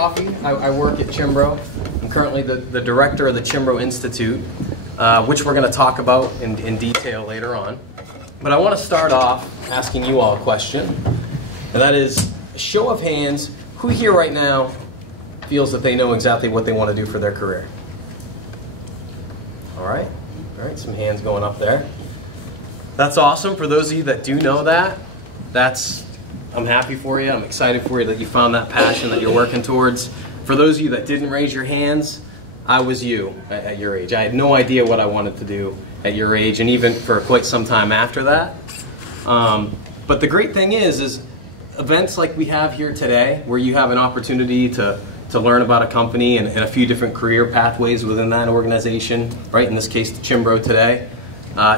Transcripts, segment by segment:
Coffee. I work at Cianbro. I'm currently the director of the Cianbro Institute, which we're going to talk about in detail later on. But I want to start off asking you all a question, and that is, a show of hands, who here right now feels that they know exactly what they want to do for their career? All right, some hands going up there. That's awesome. For those of you that do know that, I'm happy for you. I'm excited for you that you found that passion that you're working towards. For those of you that didn't raise your hands, I was you at your age. I had no idea what I wanted to do at your age, and even for quite some time after that. But the great thing is events like we have here today, where you have an opportunity to learn about a company and a few different career pathways within that organization, right? In this case, the Cianbro today.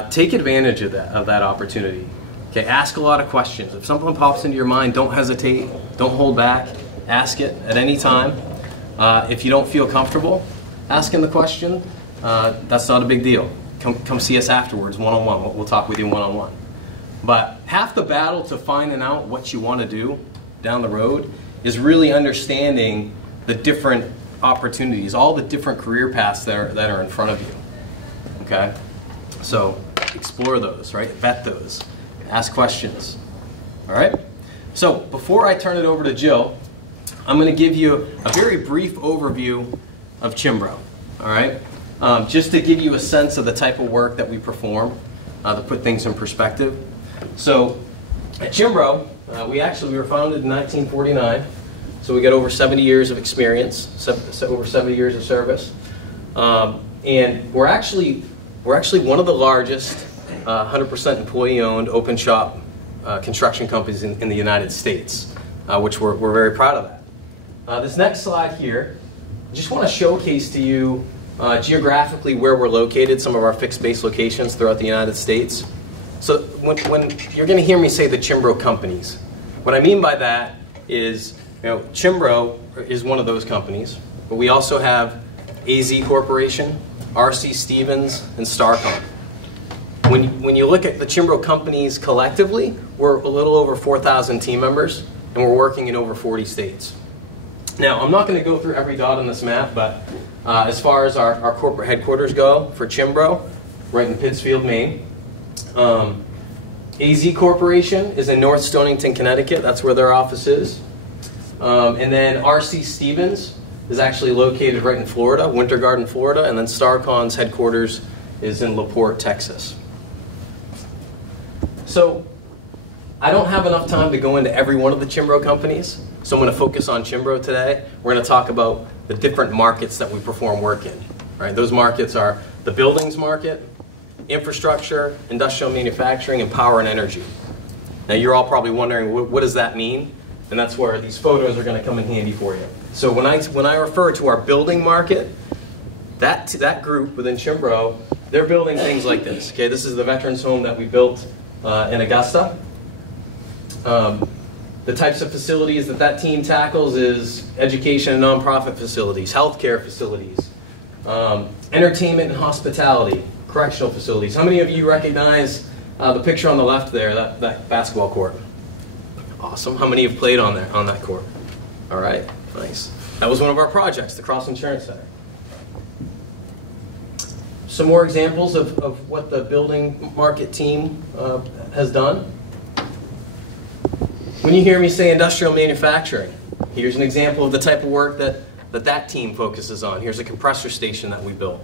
Take advantage of that opportunity. Okay, ask a lot of questions. If something pops into your mind, don't hesitate, don't hold back. Ask it at any time. If you don't feel comfortable asking the question, that's not a big deal. Come see us afterwards, one-on-one. We'll talk with you one-on-one. But half the battle to finding out what you want to do down the road is really understanding the different opportunities, all the different career paths that are in front of you. Okay? So explore those, right? Vet those. Ask questions. All right? So before I turn it over to Jill, I'm going to give you a very brief overview of Cianbro. All right? Just to give you a sense of the type of work that we perform, to put things in perspective. So at Cianbro, we were founded in 1949. So we got over 70 years of experience, over 70 years of service. And we're actually one of the largest 100% employee-owned, open-shop construction companies in the United States, which we're very proud of that. This next slide here, I just want to showcase to you geographically where we're located, some of our fixed-base locations throughout the United States. So when you're going to hear me say the Cianbro companies, what I mean by that is, Cianbro is one of those companies, but we also have AZ Corporation, RC Stevens, and Starcom. When you look at the Cianbro companies collectively, we're a little over 4,000 team members, and we're working in over 40 states. Now, I'm not going to go through every dot on this map, but as far as our corporate headquarters go for Cianbro, right in Pittsfield, Maine. AZ Corporation is in North Stonington, Connecticut. That's where their office is. And then RC Stevens is actually located right in Florida, Winter Garden, Florida, and then Starcom's headquarters is in LaPorte, Texas. So I don't have enough time to go into every one of the Cianbro companies, so I'm going to focus on Cianbro today. We're going to talk about the different markets that we perform work in. Right? Those markets are the buildings market, infrastructure, industrial manufacturing, and power and energy. Now you're all probably wondering, what does that mean? And that's where these photos are going to come in handy for you. So when I refer to our building market, that group within Cianbro, they're building things like this. Okay, this is the veterans home that we built in Augusta. The types of facilities that team tackles is education and nonprofit facilities, healthcare facilities, entertainment and hospitality, correctional facilities. How many of you recognize the picture on the left there, that basketball court? Awesome. How many have played on that court? All right, nice. That was one of our projects, the Cross Insurance Center. Some more examples of what the building market team has done. When you hear me say industrial manufacturing, here's an example of the type of work that team focuses on. Here's a compressor station that we built.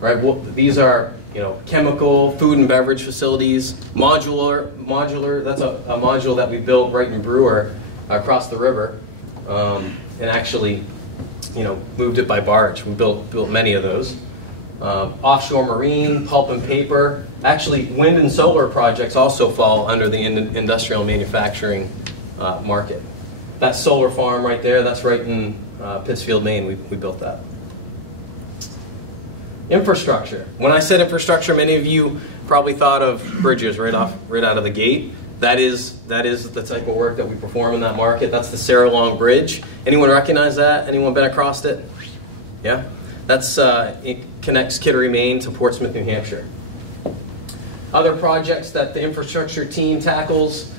Right, well, these are chemical, food and beverage facilities. Modular. That's a module that we built right in Brewer, across the river, and actually, moved it by barge. We built many of those. Offshore marine, pulp and paper. Actually, wind and solar projects also fall under the industrial manufacturing market. That solar farm right there, that's right in Pittsfield, Maine. We built that. Infrastructure. When I said infrastructure, many of you probably thought of bridges right out of the gate. That is the type of work that we perform in that market. That's the Sarah Long Bridge. Anyone recognize that? Anyone been across it? Yeah? It connects Kittery, Maine to Portsmouth, New Hampshire. Other projects that the infrastructure team tackles,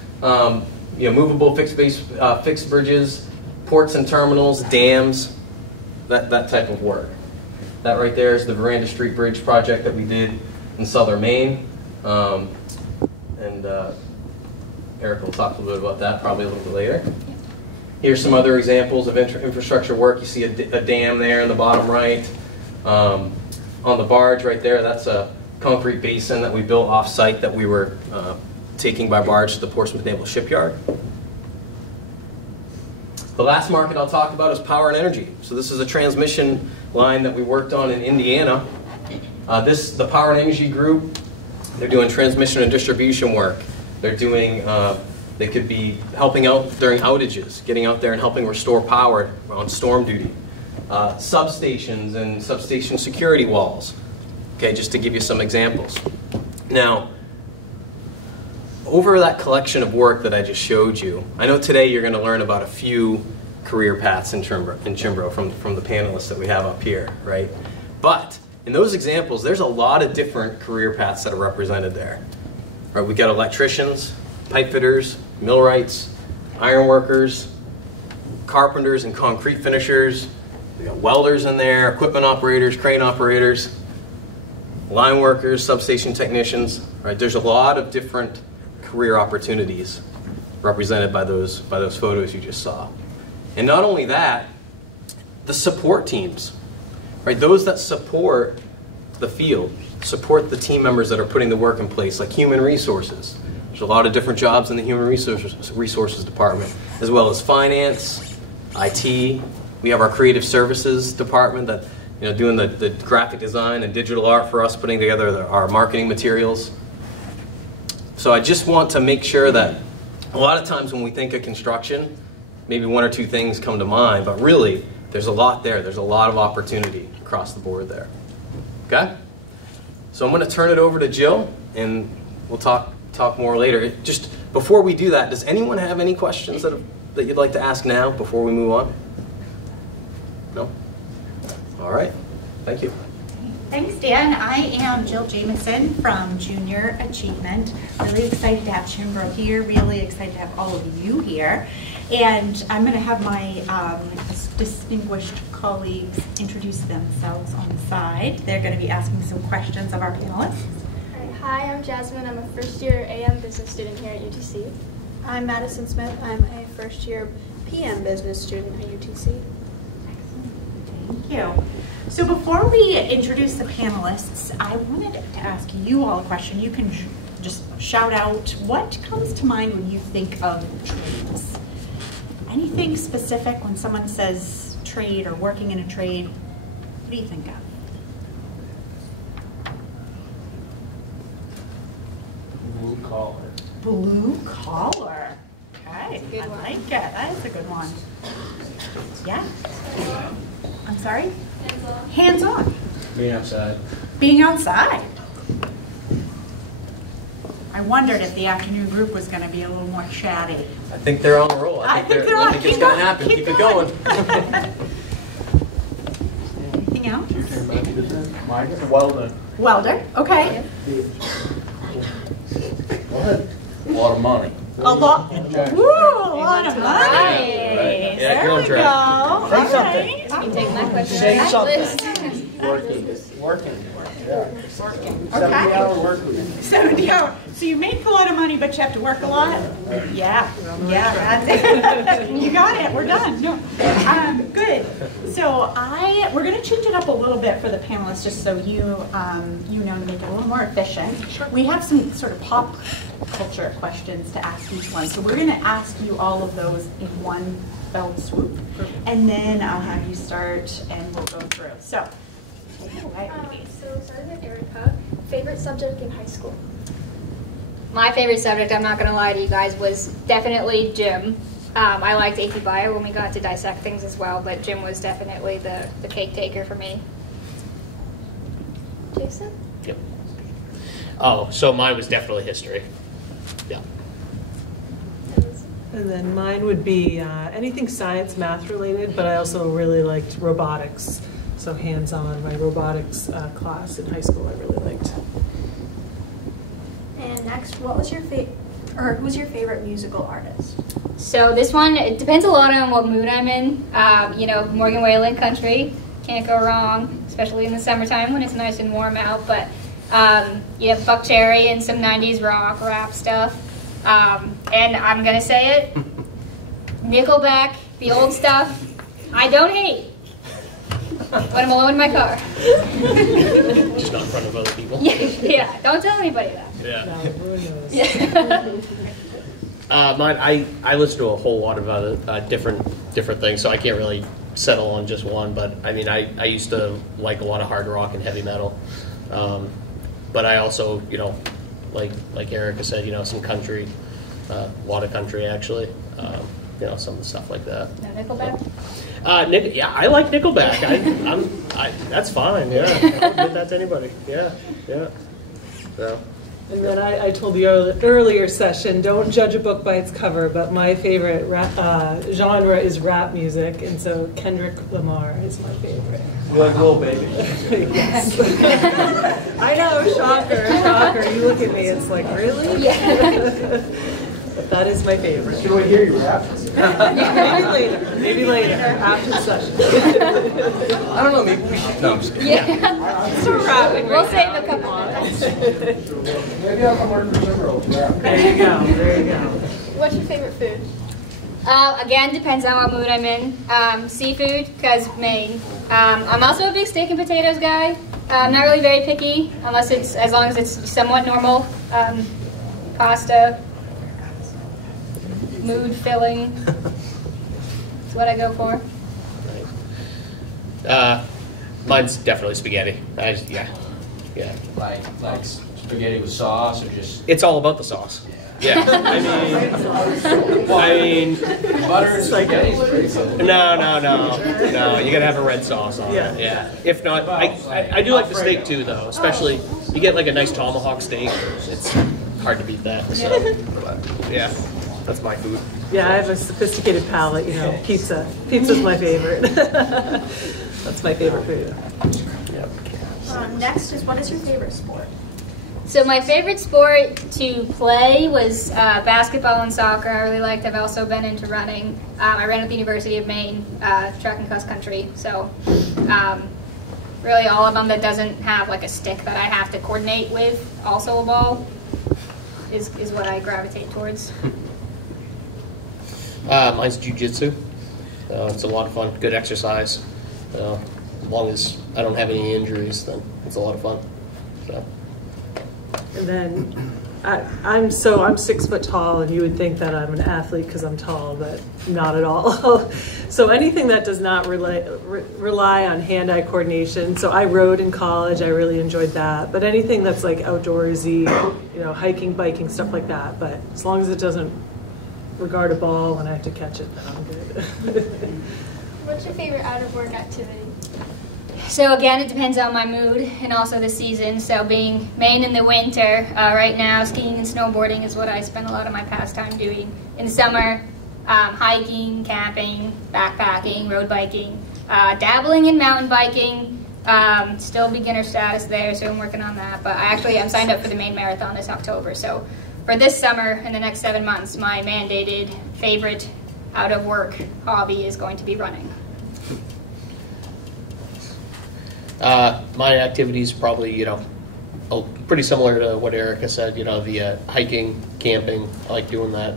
movable fixed bridges, ports and terminals, dams, that type of work. That right there is the Veranda Street Bridge project that we did in southern Maine. Eric will talk a little bit about that probably a little bit later. Here's some other examples of infrastructure work. You see a dam there in the bottom right. On the barge right there, that's a concrete basin that we built off-site that we were taking by barge to the Portsmouth Naval Shipyard. The last market I'll talk about is power and energy. So this is a transmission line that we worked on in Indiana. The Power and Energy Group, they're doing transmission and distribution work. They're doing, they could be helping out during outages, getting out there and helping restore power on storm duty. Substations and substation security walls. Okay, just to give you some examples. Now, over that collection of work that I just showed you, I know today you're going to learn about a few career paths in Cianbro from the panelists that we have up here, right? But in those examples, there's a lot of different career paths that are represented there. Right, we got electricians, pipe fitters, millwrights, iron workers, carpenters and concrete finishers. We got welders in there, equipment operators, crane operators, line workers, substation technicians. Right, there's a lot of different career opportunities represented by those photos you just saw. And not only that, the support teams, right? Those that support the field, support the team members that are putting the work in place, like human resources. There's a lot of different jobs in the human resources department, as well as finance, IT. We have our creative services department that, doing the graphic design and digital art for us, putting together our marketing materials. So I just want to make sure that a lot of times when we think of construction, maybe one or two things come to mind, but really there's a lot there. There's a lot of opportunity across the board there. Okay? So I'm going to turn it over to Jill, and we'll talk more later. Just before we do that, does anyone have any questions that you'd like to ask now before we move on? No? All right. Thank you. Thanks, Dan. I am Jill Jamison from Junior Achievement. Really excited to have Cianbro here. Really excited to have all of you here. And I'm going to have my distinguished colleagues introduce themselves on the side. They're going to be asking some questions of our panelists. Hi, I'm Jasmine. I'm a first-year AM business student here at UTC. I'm Madison Smith. I'm a first-year PM business student at UTC. Thank you. So before we introduce the panelists, I wanted to ask you all a question. You can just shout out what comes to mind when you think of trades. Anything specific when someone says trade or working in a trade? What do you think of? Blue collar. Blue collar. Okay, I like it. That is a good one. Yeah. I'm sorry? Hands-on. Hands-on. Being outside. Being outside. I wondered if the afternoon group was going to be a little more chatty. I think they're on the roll. I think they're on. I think it's going to happen. Keep it going. Anything else? Mike? Welder. Welder. Okay. A lot of money. A lot. Woo, a lot of money. Right. Yeah, There we go. All Say something. right. You take my question. Say Right? something. Working. Yeah. 70-hour work week. 70 hours. So you make a lot of money, but you have to work a lot? Yeah. Yeah, that's it. You got it. We're done. No. Good. So we're going to change it up a little bit for the panelists, just so you know, to make it a little more efficient. We have some sort of pop culture questions to ask each one. So we're going to ask you all of those in one fell swoop. And then I'll have you start and we'll go through. So, So starting with Erica, favorite subject in high school? My favorite subject, I'm not going to lie to you guys, was definitely gym. I liked AP Bio when we got to dissect things as well, but gym was definitely the cake taker for me. Jason? Yep. Oh, so mine was definitely history. Yeah. And then mine would be anything science, math related, but I also really liked robotics. So hands-on, my robotics class in high school I really liked. And next, what was your Or who's your favorite musical artist? So this one, it depends a lot on what mood I'm in. You know, Morgan Wallen country, can't go wrong, especially in the summertime when it's nice and warm out. But you have Buck Cherry and some 90s rock, rap stuff. And I'm gonna say it, Nickelback, the old stuff, I don't hate. When I'm alone in my car. Just not in front of other people. Yeah, don't tell anybody that. Yeah. No, ruin those. Mine, I listen to a whole lot of other different things, so I can't really settle on just one. But I mean, I used to like a lot of hard rock and heavy metal, but I also, you know, like Erica said, you know, some country, a lot of country actually, you know, some stuff like that. No Nickelback? Yeah, I like Nickelback. That's fine. Yeah, I'll give that to anybody. Yeah. So. And then I told the earlier session, don't judge a book by its cover, but my favorite genre is rap music, and so Kendrick Lamar is my favorite. You like Lil Baby? Yes. I know, shocker. You look at me, it's like, really? Yeah. But that is my favorite. Should we hear you rap? Maybe later, after the session. I don't know, maybe we should. No, I'm just kidding. Yeah. Still rapping We'll right save now. a couple minutes. Maybe I'll come work for Cianbro. There you go. What's your favorite food? Again, depends on what mood I'm in. Seafood, because Maine. I'm also a big steak and potatoes guy. I'm not really very picky, as long as it's somewhat normal. Pasta, mood filling. That's what I go for. Mine's definitely spaghetti. Yeah. Like spaghetti with sauce or just... It's all about the sauce. Yeah. I mean, butter and spaghetti is pretty good. no. You gotta have a red sauce on it. Yeah. If not, I do like the steak too, though. Especially you get like a nice tomahawk steak. It's hard to beat that. So, but, yeah, that's my food. Yeah, I have a sophisticated palate, you know, pizza. Pizza's my favorite. That's my favorite food. Yep. Next is, what is your favorite sport? So my favorite sport to play was basketball and soccer. I really liked. I've also been into running. I ran at the University of Maine, track and cross country. So really all of them that doesn't have like a stick that I have to coordinate with, also a ball, is what I gravitate towards. Mine's jiu-jitsu. It's a lot of fun. Good exercise. As long as I don't have any injuries, then it's a lot of fun. So. And then I'm 6 foot tall, and you would think that I'm an athlete because I'm tall, but not at all. So anything that does not rely on hand-eye coordination. So I rode in college, I really enjoyed that. But anything that's like outdoorsy, you know, hiking, biking, stuff like that. But as long as it doesn't regard a ball when I have to catch it, then I'm good. What's your favorite out-of-work activity? So again, it depends on my mood and also the season. So being Maine in the winter, right now skiing and snowboarding is what I spend a lot of my pastime doing. In the summer, hiking, camping, backpacking, road biking, dabbling in mountain biking. Still beginner status there, so I'm working on that. But I'm signed up for the Maine Marathon this October. So for this summer and the next 7 months, my mandated favorite out-of-work hobby is going to be running. My activities probably, you know, pretty similar to what Erica said. You know, the hiking, camping. I like doing that.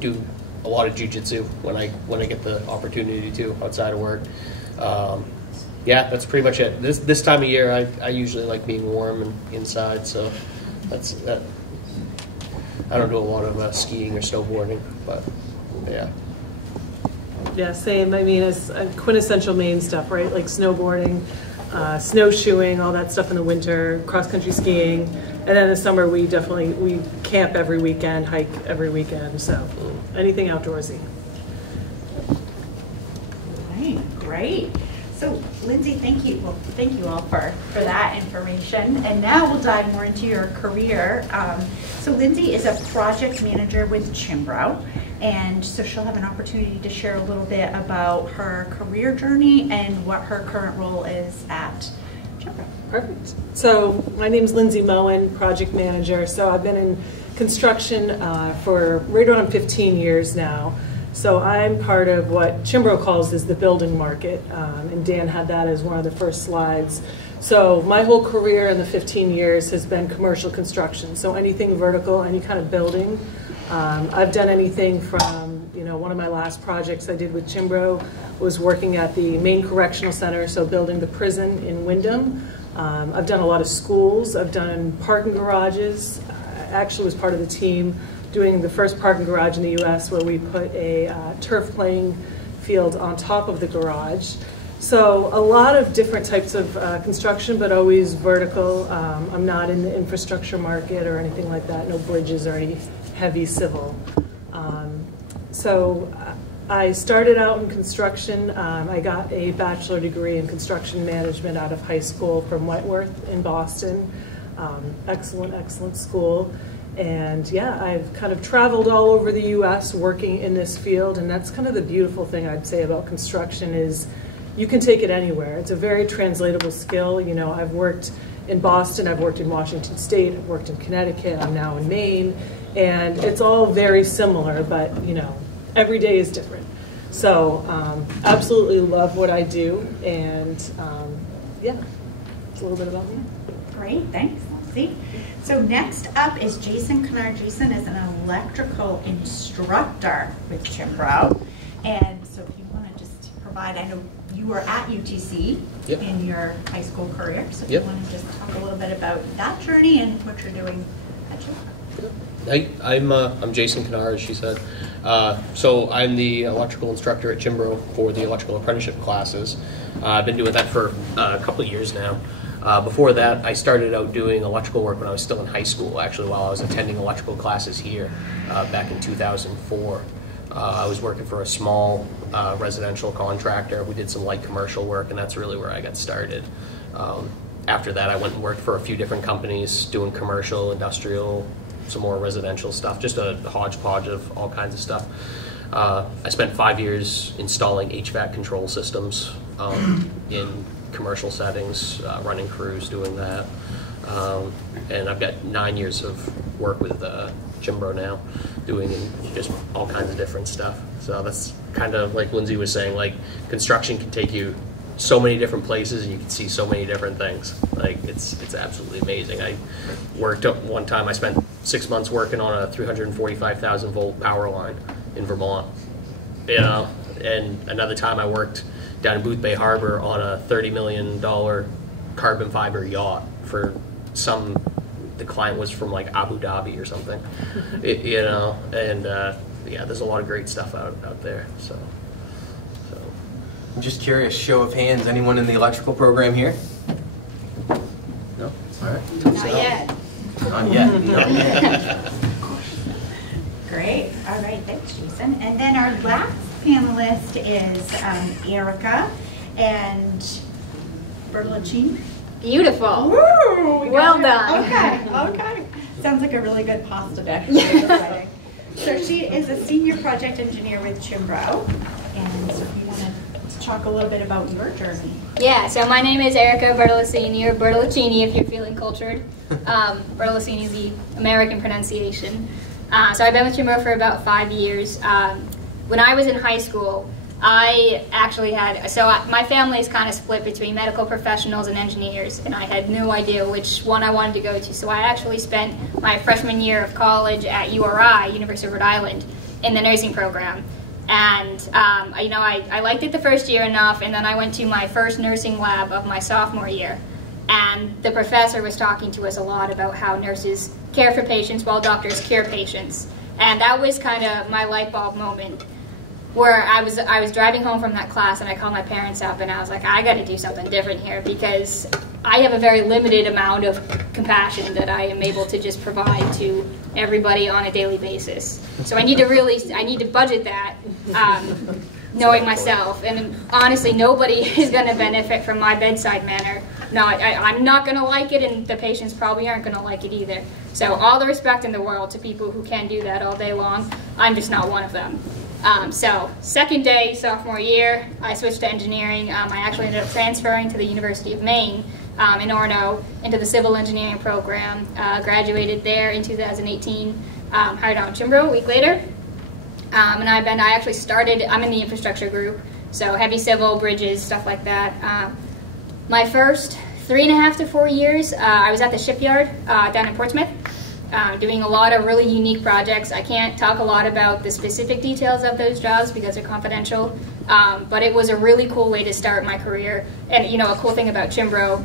Do a lot of jiu-jitsu when I get the opportunity to outside of work. Yeah, that's pretty much it. This time of year, I usually like being warm and inside. So that's that. I don't do a lot of skiing or snowboarding, but yeah. Yeah, same. I mean, it's quintessential Maine stuff, right? Like snowboarding, snowshoeing, all that stuff in the winter, cross-country skiing. And then in the summer, we camp every weekend, hike every weekend. So anything outdoorsy. Right, great. So Lyndsy, thank you. Well, thank you all for that information. And now we'll dive more into your career. So Lyndsy is a project manager with Cianbro. And so she'll have an opportunity to share a little bit about her career journey and what her current role is at Perfect. So my name is Lyndsy Moen, project manager. So I've been in construction for right around 15 years now. So I'm part of what Cianbro calls is the building market, and Dan had that as one of the first slides. So my whole career in the 15 years has been commercial construction. So anything vertical, any kind of building. I've done anything from, one of my last projects I did with Cianbro was working at the Maine Correctional Center, so building the prison in Wyndham. I've done a lot of schools. I've done parking garages. I actually was part of the team doing the first parking garage in the U.S. where we put a turf playing field on top of the garage. So a lot of different types of construction, but always vertical. I'm not in the infrastructure market or anything like that, no bridges or any heavy civil. So I started out in construction. I got a bachelor degree in construction management out of high school from Wentworth in Boston. Excellent, excellent school. And yeah, I've kind of traveled all over the U.S. working in this field, and that's kind of the beautiful thing I'd say about construction is you can take it anywhere. It's a very translatable skill. I've worked in Boston, I've worked in Washington State, I've worked in Connecticut, I'm now in Maine, and it's all very similar, but every day is different. So absolutely love what I do, and yeah, it's a little bit about me. Great, thanks, Lyndsy. So next up is Jason Canarr. Jason is an electrical instructor with Cianbro. And so if you want to just provide, I know you were at UTC in your high school career, so if you want to just talk a little bit about that journey and what you're doing at Cianbro. I'm Jason Canarr, as she said. So I'm the electrical instructor at Cianbro for the electrical apprenticeship classes. I've been doing that for a couple of years now. Before that, I started out doing electrical work when I was still in high school, actually, while I was attending electrical classes here back in 2004. I was working for a small residential contractor. We did some light commercial work, and that's really where I got started. After that, I went and worked for a few different companies doing commercial, industrial, some more residential stuff, just a hodgepodge of all kinds of stuff. I spent 5 years installing HVAC control systems in commercial settings, running crews, doing that. And I've got 9 years of work with Cianbro now, doing just all kinds of different stuff. So that's kind of like Lyndsy was saying, like construction can take you so many different places and you can see so many different things. Like it's absolutely amazing. I worked up one time, I spent 6 months working on a 345,000 volt power line in Vermont, and another time I worked down in Booth Bay Harbor on a $30 million carbon fiber yacht for the client was from like Abu Dhabi or something, and yeah, there's a lot of great stuff out there. So I'm just curious, show of hands, anyone in the electrical program here? No? All right. Not yet. Not yet. Not yet. Great. All right. Thanks, Jason. And then our last panelist is Erica and Bertolaccini. Beautiful. Woo, well done. Okay. Sounds like a really good pasta dish. So she is a senior project engineer with Cianbro. And so if you want to talk a little bit about your journey. Yeah, so my name is Erica Bertolaccini, or Bertolaccini if you're feeling cultured. Bertolaccini is the American pronunciation. So I've been with Cianbro for about 5 years. When I was in high school, I actually had, my family is kind of split between medical professionals and engineers, and I had no idea which one I wanted to go to. So I actually spent my freshman year of college at URI, University of Rhode Island, in the nursing program. And I liked it the first year enough, and then I went to my first nursing lab of my sophomore year. And the professor was talking to us a lot about how nurses care for patients while doctors cure patients. And that was kind of my light bulb moment, where I was driving home from that class and I called my parents up and I was like, I got to do something different here because I have a very limited amount of compassion that I am able to just provide to everybody on a daily basis. So I need to budget that, knowing myself. And honestly, nobody is going to benefit from my bedside manner. No, I'm not going to like it, and the patients probably aren't going to like it either. So all the respect in the world to people who can do that all day long. I'm just not one of them. So second day, sophomore year, I switched to engineering. I actually ended up transferring to the University of Maine in Orono into the civil engineering program. Graduated there in 2018. Hired out in Cianbro a week later. And I actually started, I'm in the infrastructure group, so heavy civil, bridges, stuff like that. My first 3.5 to 4 years, I was at the shipyard down in Portsmouth, doing a lot of really unique projects. I can't talk a lot about the specific details of those jobs because they're confidential, but it was a really cool way to start my career. And you know, a cool thing about Cianbro,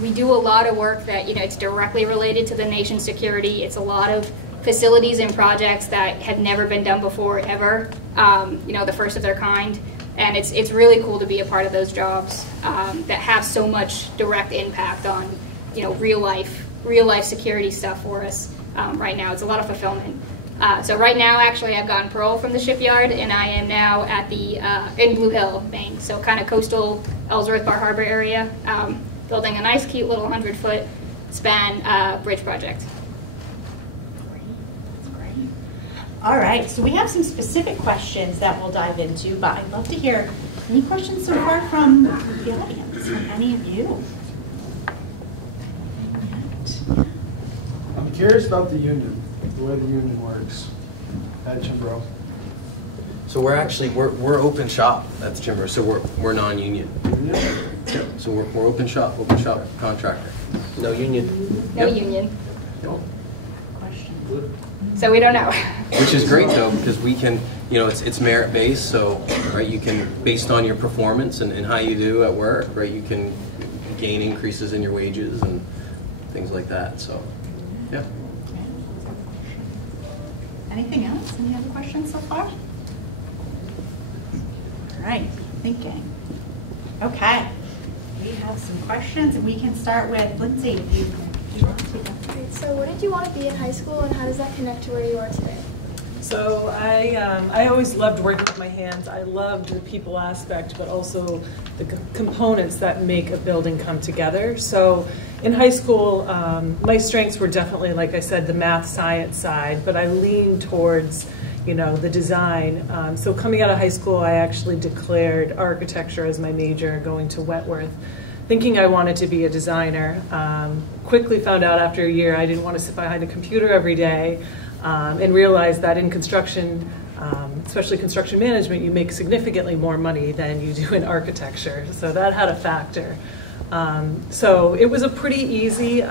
we do a lot of work that, you know, it's directly related to the nation's security. It's a lot of facilities and projects that have never been done before ever, you know, the first of their kind. And it's really cool to be a part of those jobs that have so much direct impact on, you know, real life security stuff for us right now. It's a lot of fulfillment. So right now, actually, I've gotten parole from the shipyard, and I am now at the in Blue Hill, Maine, so kind of coastal Ellsworth Bar Harbor area, building a nice, cute little 100-foot span bridge project. All right, so we have some specific questions that we'll dive into, but I'd love to hear any questions so far from the audience, from any of you. I'm curious about the union, the way the union works at Cianbro. So we're open shop at Cianbro, so we're non-union. Yeah. So we're open shop contractor. No union. No Yep. union. Yep. Question. So we don't know. Which is great though, because we can, you know, it's merit based, so right, you can, based on your performance and how you do at work, right, you can gain increases in your wages and things like that. So, yeah. Anything else? Any other questions so far? All right, thinking. Okay, we have some questions, and we can start with Lyndsy. If you want to take that. Great. So what did you want to be in high school, and how does that connect to where you are today? So I always loved working with my hands. I loved the people aspect, but also the components that make a building come together. So in high school, my strengths were definitely, like I said, the math science side, but I leaned towards, you know, the design. So coming out of high school, I actually declared architecture as my major, going to Wentworth, thinking I wanted to be a designer. Quickly found out after a year I didn't want to sit behind a computer every day, and realized that in construction, especially construction management, you make significantly more money than you do in architecture. So that had a factor. So it was a pretty easy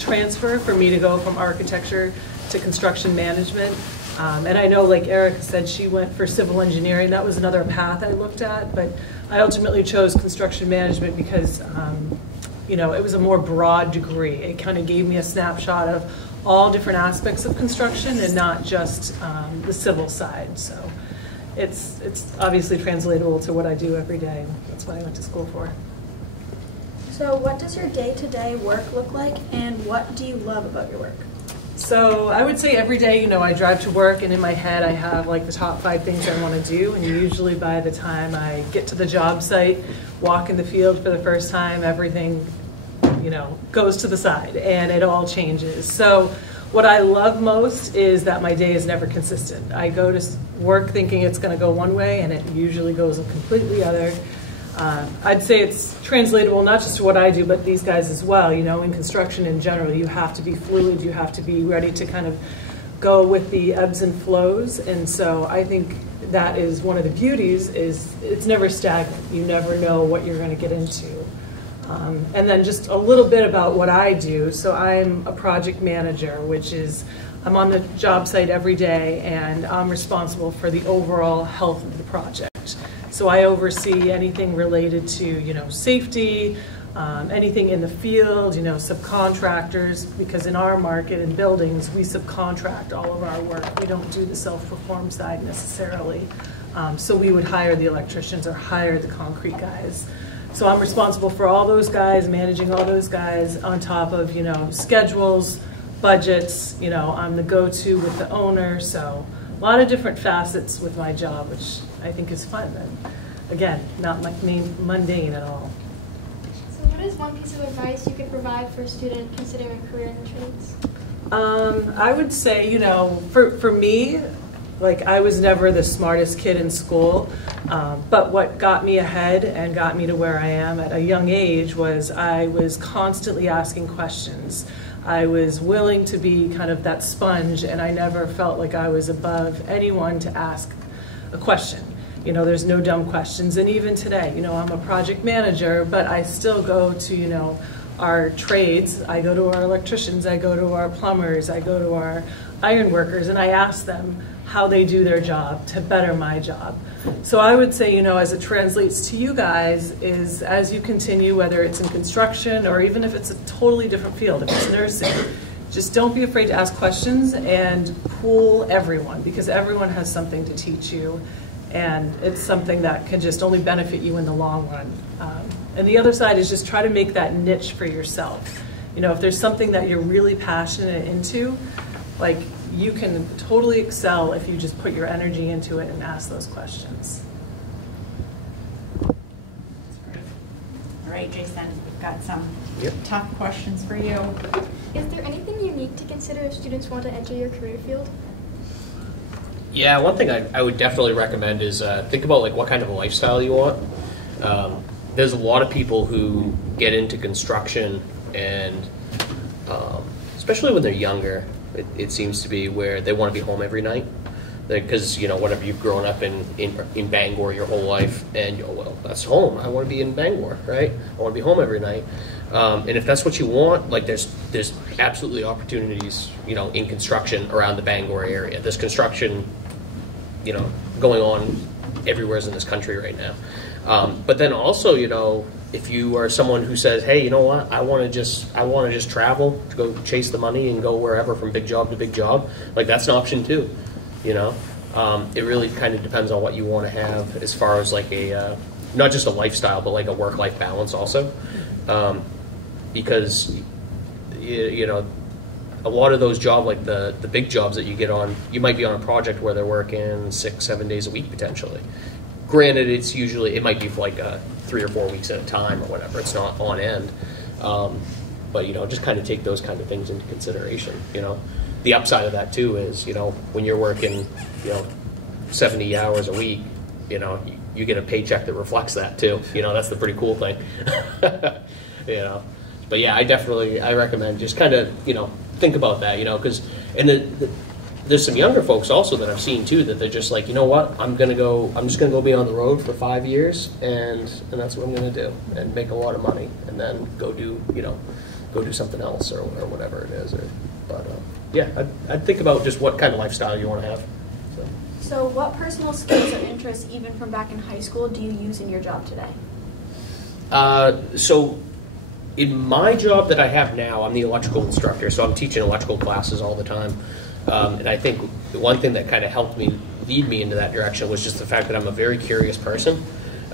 transfer for me to go from architecture to construction management. And I know, like Erica said, she went for civil engineering. That was another path I looked at, but I ultimately chose construction management because, you know, it was a more broad degree. It kind of gave me a snapshot of all different aspects of construction and not just the civil side. So it's obviously translatable to what I do every day. That's what I went to school for. So what does your day-to-day work look like, and what do you love about your work? So I would say every day, you know, I drive to work and in my head I have like the top 5 things I want to do, and usually by the time I get to the job site, walk in the field for the first time, everything, you know, goes to the side and it all changes. So what I love most is that my day is never consistent. I go to work thinking it's going to go one way and it usually goes a completely other. I'd say it's translatable not just to what I do, but these guys as well. You know, in construction in general, you have to be fluid, you have to be ready to kind of go with the ebbs and flows. And so I think that is one of the beauties, is it's never stagnant. You never know what you're going to get into. And then just a little bit about what I do. So I'm a project manager, which is I'm on the job site every day, and I'm responsible for the overall health of the project. So I oversee anything related to, you know, safety, anything in the field, you know, subcontractors, because in our market in buildings, we subcontract all of our work. We don't do the self-perform side necessarily. So we would hire the electricians or hire the concrete guys. So I'm responsible for all those guys, managing all those guys on top of, you know, schedules, budgets. You know, I'm the go-to with the owner. So a lot of different facets with my job, which I think is fun. And again, not mundane at all. So what is one piece of advice you could provide for a student considering a career in the trades? I would say, you know, for me, Like, I was never the smartest kid in school, but what got me ahead and got me to where I am at a young age was I was constantly asking questions. I was willing to be kind of that sponge, and I never felt like I was above anyone to ask a question. You know, there's no dumb questions, and even today, you know, I'm a project manager, but I still go to, you know, our trades. I go to our electricians, I go to our plumbers, I go to our iron workers, and I ask them how they do their job to better my job. So I would say, you know, as it translates to you guys, is as you continue, whether it's in construction or even if it's a totally different field, if it's nursing, just don't be afraid to ask questions and pool everyone, because everyone has something to teach you, and it's something that can just only benefit you in the long run. And the other side is just try to make that niche for yourself. You know, if there's something that you're really passionate into, like, you can totally excel if you just put your energy into it and ask those questions. All right, Jason, we've got some tough questions for you. Is there anything you need to consider if students want to enter your career field? Yeah, one thing I would definitely recommend is think about like what kind of a lifestyle you want. There's a lot of people who get into construction, and especially when they're younger, it seems to be where they want to be home every night. Because, you know, whatever, you've grown up in Bangor your whole life, and you go, well, that's home. I want to be in Bangor, right? I want to be home every night. And if that's what you want, like there's absolutely opportunities, you know, in construction around the Bangor area. There's construction, you know, going on everywhere in this country right now. But then also, you know, if you are someone who says, hey, you know what, I want to just travel, to go chase the money and go wherever from big job to big job, like that's an option too, you know. It really kind of depends on what you want to have as far as like a, not just a lifestyle, but like a work-life balance also. Because, you know, a lot of those jobs, like the big jobs that you get on, you might be on a project where they're working 6-7 days a week potentially. Granted, it's usually, it might be for like 3 or 4 weeks at a time or whatever. It's not on end. But, you know, just kind of take those kind of things into consideration, you know. The upside of that too is, you know, when you're working, you know, 70 hours a week, you know, you get a paycheck that reflects that too. You know, that's the pretty cool thing. You know. But yeah, I recommend just kind of, you know, think about that, you know, because, and there's some younger folks also that I've seen too that they're just like, you know what, I'm just gonna go be on the road for 5 years, and that's what I'm gonna do, and make a lot of money, and then go do something else or whatever it is. But yeah, I'd think about just what kind of lifestyle you want to have. So what personal skills or interests, even from back in high school, do you use in your job today? So in my job that I have now, I'm the electrical instructor, so I'm teaching electrical classes all the time. And I think the one thing that kind of helped me lead me into that direction was just the fact that I'm a very curious person.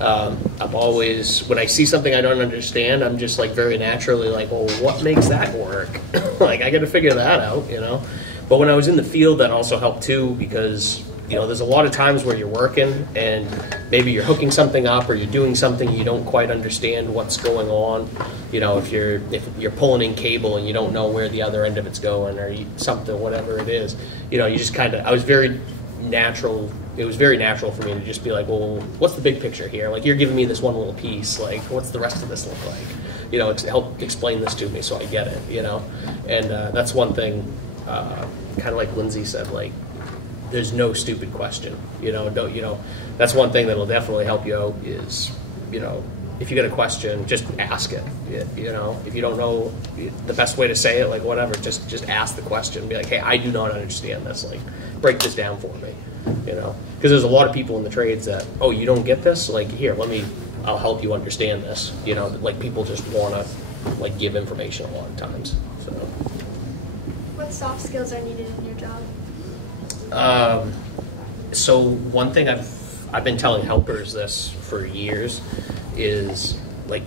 I'm always, when I see something I don't understand, I'm just like very naturally like, well, what makes that work? Like, I got to figure that out, you know? But when I was in the field, that also helped too, because, you know, there's a lot of times where you're working and maybe you're hooking something up or you're doing something you don't quite understand what's going on. You know, if you're pulling in cable and you don't know where the other end of it's going, or something, whatever it is, you know, you just kind of, it was very natural for me to just be like, well, what's the big picture here? Like, you're giving me this one little piece, like, what's the rest of this look like? You know, help explain this to me so I get it, you know? And that's one thing, kind of like Lyndsy said, like, there's no stupid question, you know. That's one thing that'll definitely help you out is, you know, if you get a question, just ask it. You know, if you don't know the best way to say it, like whatever, just ask the question. Be like, hey, I do not understand this. Like, break this down for me. You know, because there's a lot of people in the trades that, oh, you don't get this? Like, here, I'll help you understand this. You know, like people just want to like give information a lot of times. So, what soft skills are needed in your job? So one thing I've been telling helpers this for years is like,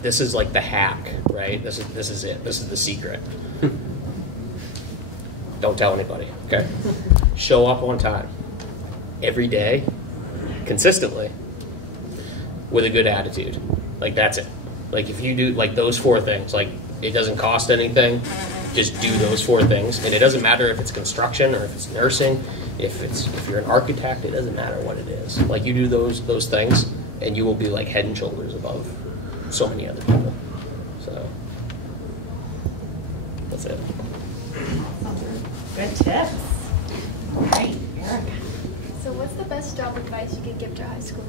this is like the hack, right? This is it. This is the secret. Don't tell anybody, okay? Show up on time every day, consistently, with a good attitude. Like, that's it. Like, if you do like those 4 things, like, it doesn't cost anything. Just do those 4 things, and it doesn't matter if it's construction or if it's nursing. If you're an architect, it doesn't matter what it is. Like, you do those things, and you will be like head and shoulders above so many other people. So that's it. Good tips. All right, Erica. So what's the best job advice you could give to high school?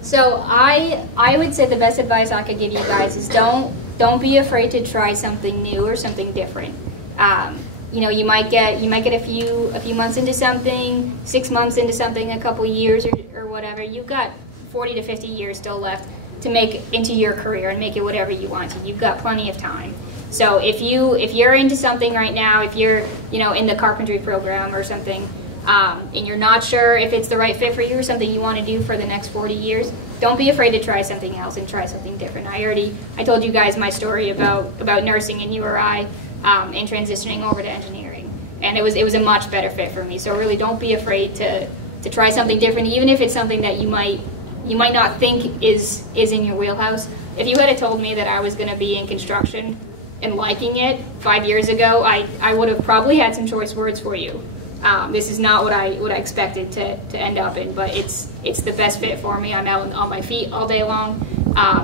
So I would say the best advice I could give you guys is don't be afraid to try something new or something different. You know, you might get a few months into something, 6 months into something, a couple years or whatever. You've got 40 to 50 years still left to make into your career and make it whatever you want to. You've got plenty of time. So if you're into something right now, if you're in the carpentry program or something, and you're not sure if it's the right fit for you or something you want to do for the next 40 years, don't be afraid to try something else and try something different. I told you guys my story about nursing and URI and transitioning over to engineering, and it was a much better fit for me. So really, don't be afraid to try something different, even if it's something that you might not think is in your wheelhouse. If you had told me that I was going to be in construction and liking it 5 years ago, I would have probably had some choice words for you. This is not what I expected to end up in, but it's the best fit for me. I'm out on my feet all day long.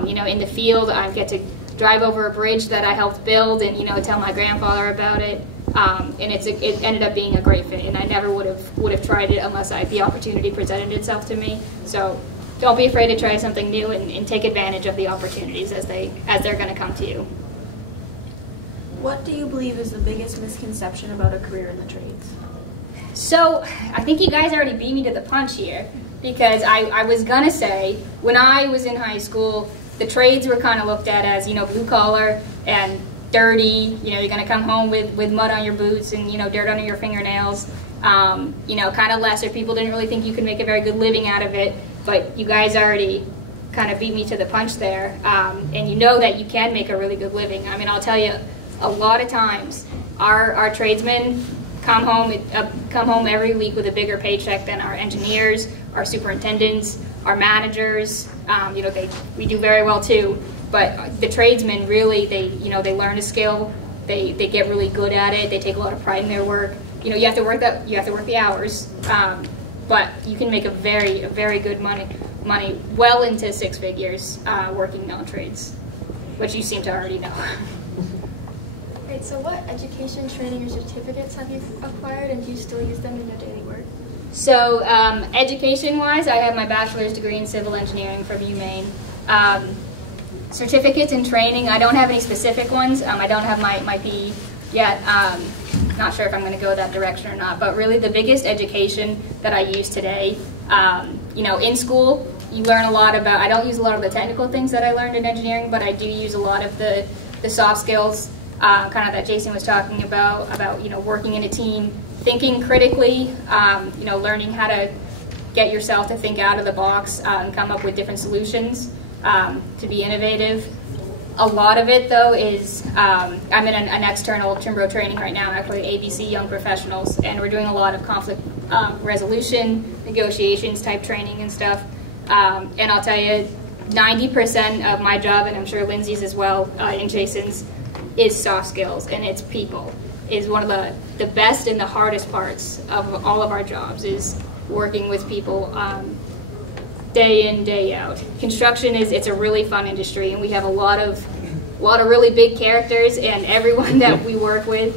In the field, I get to drive over a bridge that I helped build and tell my grandfather about it. And it ended up being a great fit, and I never would have tried it unless the opportunity presented itself to me. So don't be afraid to try something new and take advantage of the opportunities as they're going to come to you. What do you believe is the biggest misconception about a career in the trades? So I think you guys already beat me to the punch here, because I was going to say, when I was in high school, the trades were kind of looked at as, blue collar and dirty. You're going to come home with mud on your boots and, dirt under your fingernails. Kind of lesser. People didn't really think you could make a very good living out of it, but you guys already kind of beat me to the punch there. And you know that you can make a really good living. I mean, I'll tell you, a lot of times our tradesmen come home every week with a bigger paycheck than our engineers, our superintendents, our managers. We do very well too. But the tradesmen really, they learn a skill. They get really good at it. They take a lot of pride in their work. You have to work the hours, but you can make a very good money well into 6 figures working non-trades, which you seem to already know. Right, so what education, training, or certificates have you acquired, and do you still use them in your daily work? So education-wise, I have my bachelor's degree in civil engineering from Maine. Certificates and training, I don't have any specific ones. I don't have my PE yet. Not sure if I'm going to go that direction or not, but really the biggest education that I use today, in school, you learn a lot about, I don't use a lot of the technical things that I learned in engineering, but I do use a lot of the soft skills, kind of that Jason was talking about working in a team, thinking critically, learning how to get yourself to think out of the box and come up with different solutions, to be innovative. A lot of it, though, is I'm in an external Cianbro training right now, actually ABC Young Professionals, and we're doing a lot of conflict resolution, negotiations type training and stuff. And I'll tell you, 90% of my job, and I'm sure Lyndsy's as well, and Jason's, is soft skills, and it's people. Is one of the best and the hardest parts of all of our jobs, is working with people day in, day out. Construction it's a really fun industry, and we have a lot of really big characters, and everyone that we work with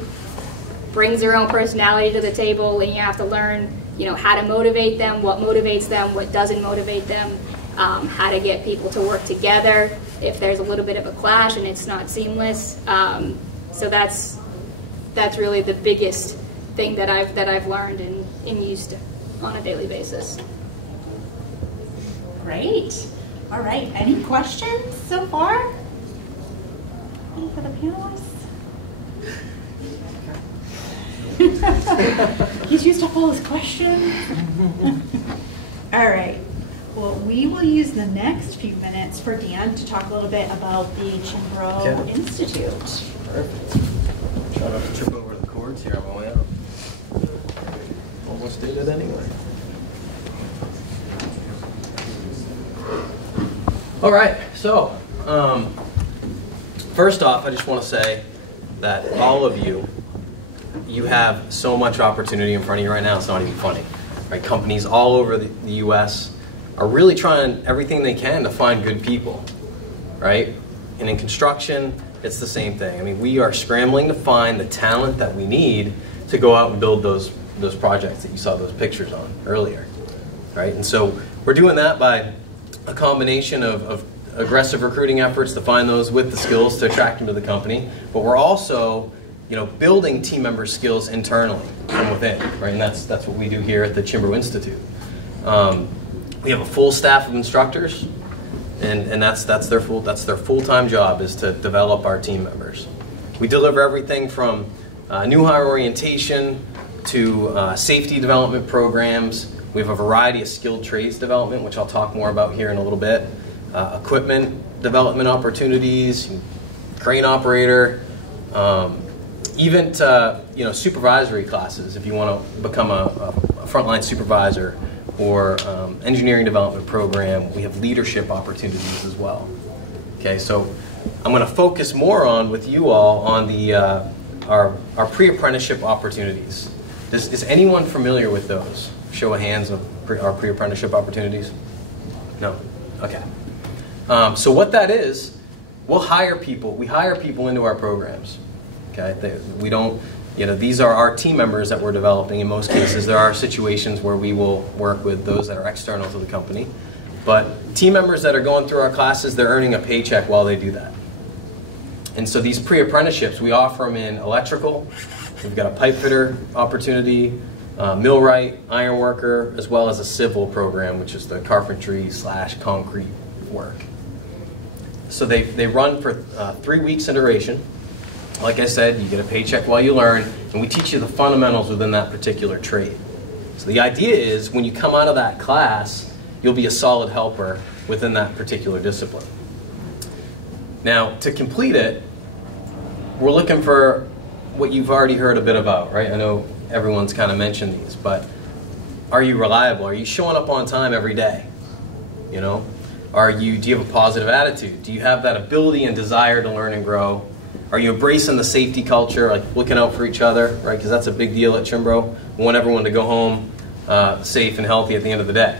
brings their own personality to the table, and you have to learn how to motivate them, what motivates them, what doesn't motivate them, how to get people to work together if there's a little bit of a clash and it's not seamless. So that's really the biggest thing that I've learned and used on a daily basis. Great. All right. Any questions so far? Any for the panelists? He's used up all his questions. All right. Well, we will use the next few minutes for Dan to talk a little bit about the Cianbro Institute. Perfect. Try not to trip over the cords here on my way out. Almost did it anyway. All right, so first off, I just want to say that all of you you have so much opportunity in front of you right now, it's not even funny. Right? Companies all over the U.S. are really trying everything they can to find good people, right? And in construction, it's the same thing. I mean, we are scrambling to find the talent that we need to go out and build those projects that you saw those pictures on earlier, right? And so we're doing that by a combination of aggressive recruiting efforts to find those with the skills to attract them to the company, but we're also, building team member skills internally from within, right? And that's what we do here at the Cianbro Institute. We have a full staff of instructors, and that's their full-time job, is to develop our team members. We deliver everything from new hire orientation to safety development programs. We have a variety of skilled trades development, which I'll talk more about here in a little bit. Equipment development opportunities, crane operator, even to, supervisory classes if you want to become a frontline supervisor, or engineering development program. We have leadership opportunities as well. Okay, so I'm going to focus more on with you all on the our pre-apprenticeship opportunities. Is anyone familiar with those? Show of hands of our pre-apprenticeship opportunities. No. Okay. So what that is, we'll hire people. We hire people into our programs. Okay. We don't. These are our team members that we're developing. In most cases, there are situations where we will work with those that are external to the company. But team members that are going through our classes, they're earning a paycheck while they do that. And so these pre-apprenticeships, we offer them in electrical. We've got a pipe fitter opportunity, millwright, iron worker, as well as a civil program, which is the carpentry/concrete work. So they run for 3 weeks in duration. Like I said, you get a paycheck while you learn, and we teach you the fundamentals within that particular trade. So the idea is when you come out of that class, you'll be a solid helper within that particular discipline. Now, to complete it, we're looking for what you've already heard a bit about, right? I know everyone's kind of mentioned these, but are you reliable? Are you showing up on time every day? Do you have a positive attitude? Do you have that ability and desire to learn and grow? Are you embracing the safety culture, like looking out for each other, right? Because that's a big deal at Cianbro. We want everyone to go home safe and healthy at the end of the day.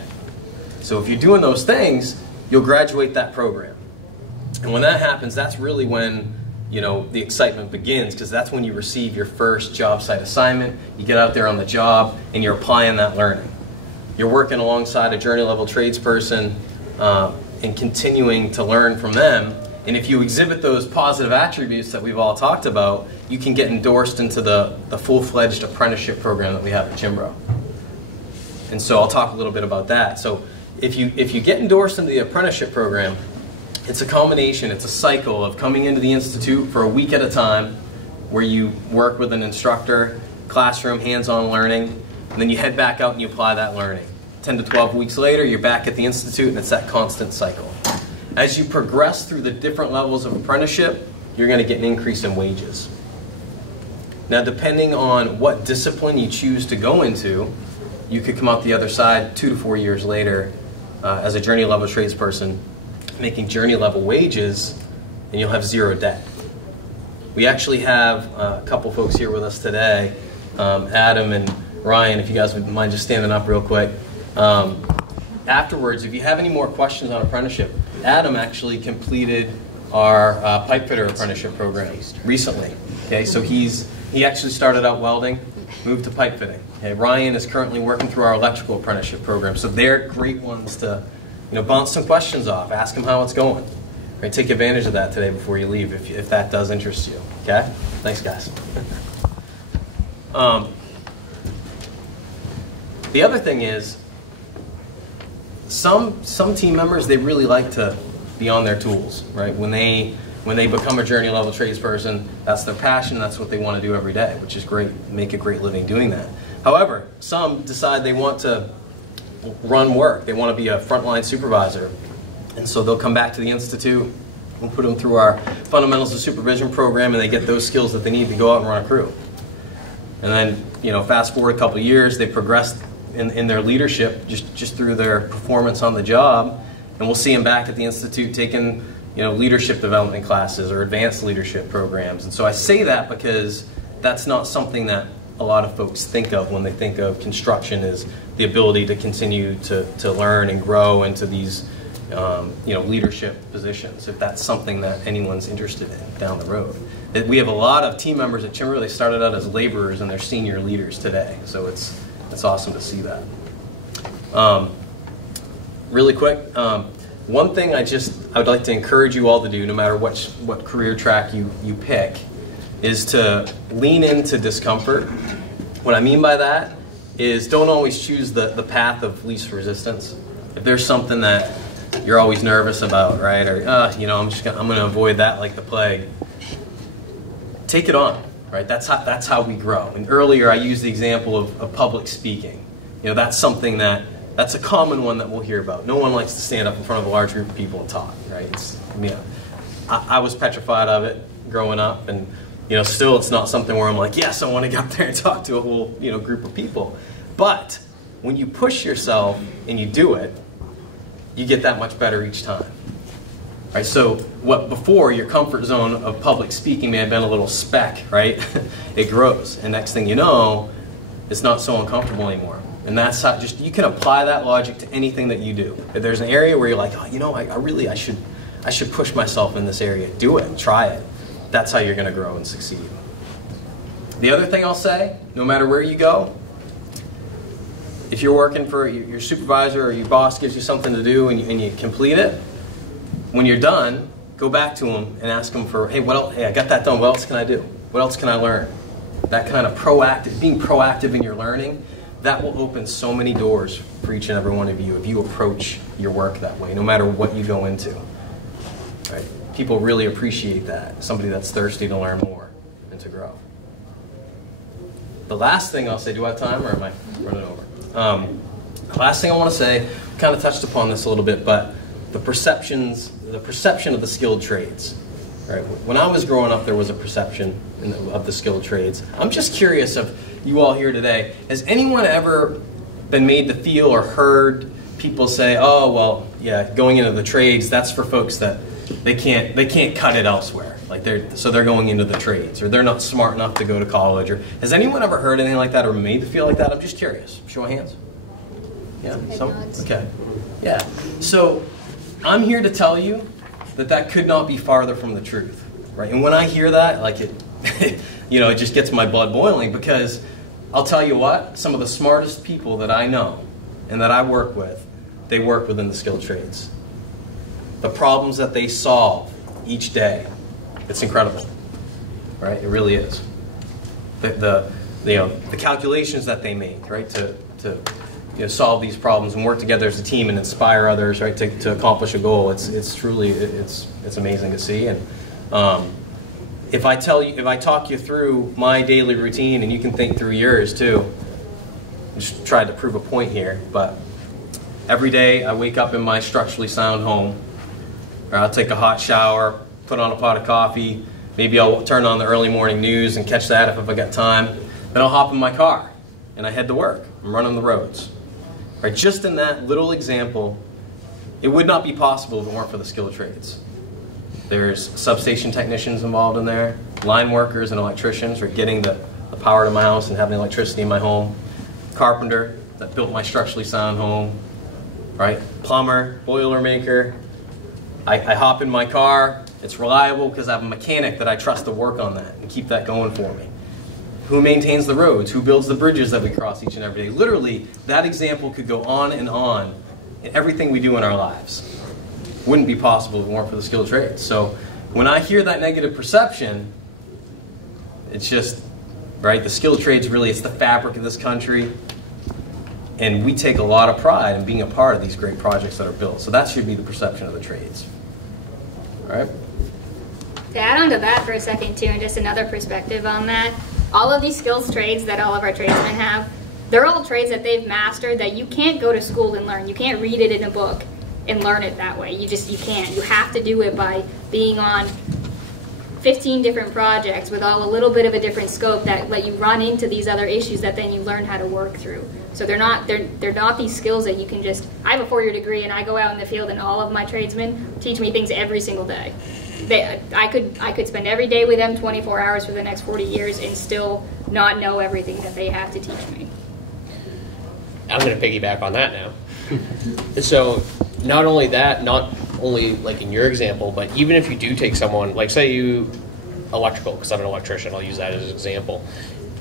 So if you're doing those things, you'll graduate that program. And when that happens, that's really when the excitement begins, because that's when you receive your first job site assignment. You get out there on the job and you're applying that learning. You're working alongside a journey level tradesperson and continuing to learn from them. And if you exhibit those positive attributes that we've all talked about, you can get endorsed into the full-fledged apprenticeship program that we have at Cianbro. And so I'll talk a little bit about that. So if you get endorsed into the apprenticeship program, it's a combination, it's a cycle of coming into the Institute for a week at a time, where you work with an instructor, classroom, hands-on learning, and then you head back out and you apply that learning. 10 to 12 weeks later, you're back at the Institute, and it's that constant cycle. As you progress through the different levels of apprenticeship, you're going to get an increase in wages. Now, depending on what discipline you choose to go into, you could come out the other side 2 to 4 years later as a journey level tradesperson, making journey level wages, and you'll have zero debt. We actually have a couple folks here with us today, Adam and Ryan, if you guys would mind just standing up real quick. Afterwards, if you have any more questions on apprenticeship, Adam actually completed our pipe fitter apprenticeship program recently. Okay, so he actually started out welding, moved to pipe fitting. Okay, Ryan is currently working through our electrical apprenticeship program. So they're great ones to bounce some questions off, ask them how it's going. Right, take advantage of that today before you leave if that does interest you. Okay, thanks guys. The other thing is, some team members, they really like to be on their tools, right? When they become a journey level tradesperson, that's their passion, that's what they want to do every day, which is great, make a great living doing that. However, some decide they want to run work, they want to be a frontline supervisor, and so they'll come back to the Institute, we'll put them through our Fundamentals of Supervision program, and they get those skills that they need to go out and run a crew. And then, fast forward a couple of years, they progressed in their leadership just through their performance on the job, and we'll see them back at the Institute taking leadership development classes or advanced leadership programs. And so I say that because that's not something that a lot of folks think of when they think of construction, is the ability to continue to learn and grow into these leadership positions, if that's something that anyone's interested in down the road. We have a lot of team members at Cianbro. They started out as laborers and they're senior leaders today, so it's awesome to see that. Really quick, one thing I would like to encourage you all to do, no matter what career track you pick, is to lean into discomfort. What I mean by that is don't always choose the path of least resistance. If there's something that you're always nervous about, right, or I'm going to avoid that like the plague, take it on, right? That's how we grow. And earlier I used the example of public speaking. That's something that's a common one that we'll hear about. No one likes to stand up in front of a large group of people and talk, right? I was petrified of it growing up, and still it's not something where I'm like, yes, I want to get up there and talk to a whole group of people. But when you push yourself and you do it, you get that much better each time. Right, so what before your comfort zone of public speaking may have been a little speck, right? It grows, and next thing you know, it's not so uncomfortable anymore. And that's how you can apply that logic to anything that you do. If there's an area where you're like, I should push myself in this area, do it, try it. That's how you're going to grow and succeed. The other thing I'll say, no matter where you go, if you're working for your supervisor or your boss gives you something to do and you complete it, when you're done, go back to them and ask them for, hey, I got that done. What else can I do? What else can I learn? That kind of being proactive in your learning, that will open so many doors for each and every one of you if you approach your work that way, no matter what you go into. Right? People really appreciate that, somebody that's thirsty to learn more and to grow. The last thing I'll say, do I have time or am I running over? The last thing I want to say, kind of touched upon this a little bit, but the perception of the skilled trades. Right? When I was growing up, there was a perception of the skilled trades. I'm just curious of you all here today, has anyone ever been made to feel or heard people say, oh, well, yeah, going into the trades, that's for folks that they can't cut it elsewhere. So they're going into the trades, or they're not smart enough to go to college. Or has anyone ever heard anything like that or made to feel like that? I'm just curious. Show of hands. Yeah, some? Okay. Yeah. So I'm here to tell you that could not be farther from the truth, right? And when I hear that, it just gets my blood boiling, because I'll tell you what, some of the smartest people that I know and that I work with, they work within the skilled trades. The problems that they solve each day, it's incredible, right? It really is. The calculations that they make, right, to solve these problems and work together as a team and inspire others, right, to accomplish a goal. It's truly amazing to see. And if I talk you through my daily routine, and you can think through yours too, just tried to prove a point here, but every day I wake up in my structurally sound home, or I'll take a hot shower, put on a pot of coffee, maybe I'll turn on the early morning news and catch that if I got time. Then I'll hop in my car and I head to work. I'm running the roads. Right? Just in that little example, it would not be possible if it weren't for the skilled trades. There's substation technicians involved in there, line workers and electricians, or getting the power to my house and having electricity in my home, carpenter that built my structurally sound home, right? Plumber, boiler maker. I hop in my car. It's reliable because I have a mechanic that I trust to work on that and keep that going for me. Who maintains the roads? Who builds the bridges that we cross each and every day? Literally, that example could go on in everything we do in our lives. Wouldn't be possible if it weren't for the skilled trades. So when I hear that negative perception, it's just, right, the skilled trades really, it's the fabric of this country. And we take a lot of pride in being a part of these great projects that are built. So that should be the perception of the trades. All right? To add on to that for a second too, and just another perspective on that, all of these skills trades that all of our tradesmen have, they're all trades that they've mastered that you can't go to school and learn. You can't read it in a book and learn it that way. You can't. You have to do it by being on 15 different projects with all a little bit of a different scope that let you run into these other issues that then you learn how to work through. So they're not these skills that you can just, I have a 4-year degree and I go out in the field and all of my tradesmen teach me things every single day. I could spend every day with them 24 hours for the next 40 years and still not know everything that they have to teach me. I'm going to piggyback on that now. So not only that, not only like in your example, but even if you do take someone, like say you electrical, because I'm an electrician, I'll use that as an example.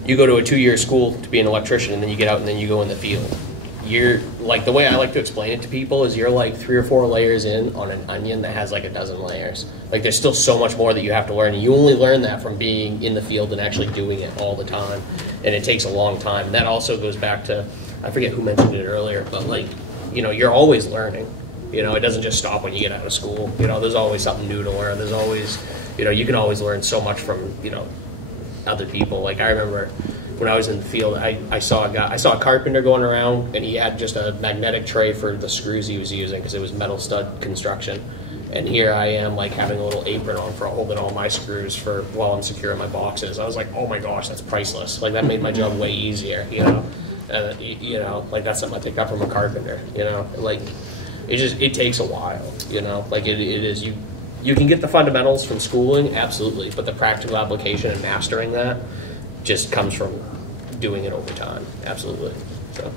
You go to a 2-year school to be an electrician, and then you get out and then you go in the field. You're like, the way I like to explain it to people is you're like 3 or 4 layers in on an onion that has like a dozen layers. Like there's still so much more that you have to learn, and you only learn that from being in the field and actually doing it all the time, and it takes a long time. And that also goes back to, I forget who mentioned it earlier, but like, you know, you're always learning. You know, it doesn't just stop when you get out of school. You know, there's always something new to learn. There's always, you know, you can always learn so much from, you know, other people. Like I remember when I was in the field, I saw a carpenter going around, and he had just a magnetic tray for the screws he was using because it was metal stud construction. And here I am, like having a little apron on for holding all my screws for while I'm securing my boxes. I was like, oh my gosh, that's priceless. Like that made my job way easier. You know, you know, like that's something I picked up from a carpenter. You know, like it takes a while. You know, like it is you can get the fundamentals from schooling, absolutely, but the practical application and mastering that just comes from doing it over time, absolutely. So.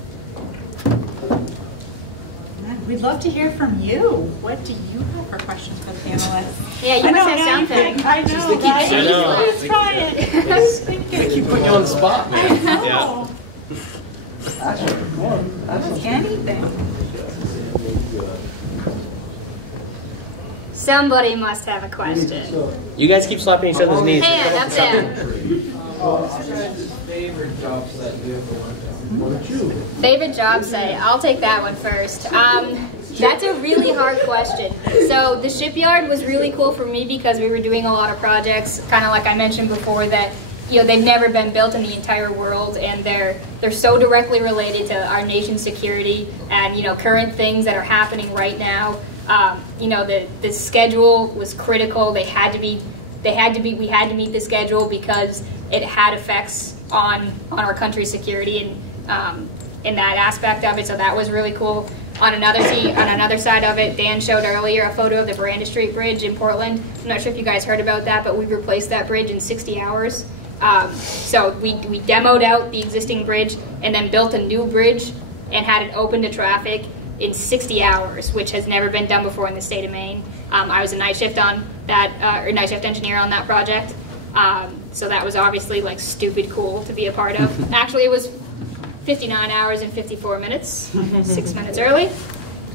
We'd love to hear from you. What do you have for questions for the panelists? Yeah, you must have something. I know, right? I know. Let's try it. I was thinking. They keep putting you on the spot, man. I know. Yeah. Ask anything. Somebody must have a question. You guys keep slapping each other's knees. Hand up there. Favorite jobs that you ever worked on? Favorite job say? I'll take that one first. That's a really hard question. So the shipyard was really cool for me because we were doing a lot of projects, kind of like I mentioned before, that they've never been built in the entire world, and they're so directly related to our nation's security and current things that are happening right now. The schedule was critical. We had to meet the schedule because it had effects on our country's security and in that aspect of it. So that was really cool. On another side of it, Dan showed earlier a photo of the Brandis Street Bridge in Portland. I'm not sure if you guys heard about that, but we replaced that bridge in 60 hours. So we demoed out the existing bridge and then built a new bridge and had it open to traffic in 60 hours, which has never been done before in the state of Maine. I was a night shift engineer on that project. So that was obviously like stupid cool to be a part of. Actually, it was 59 hours and 54 minutes, 6 minutes early.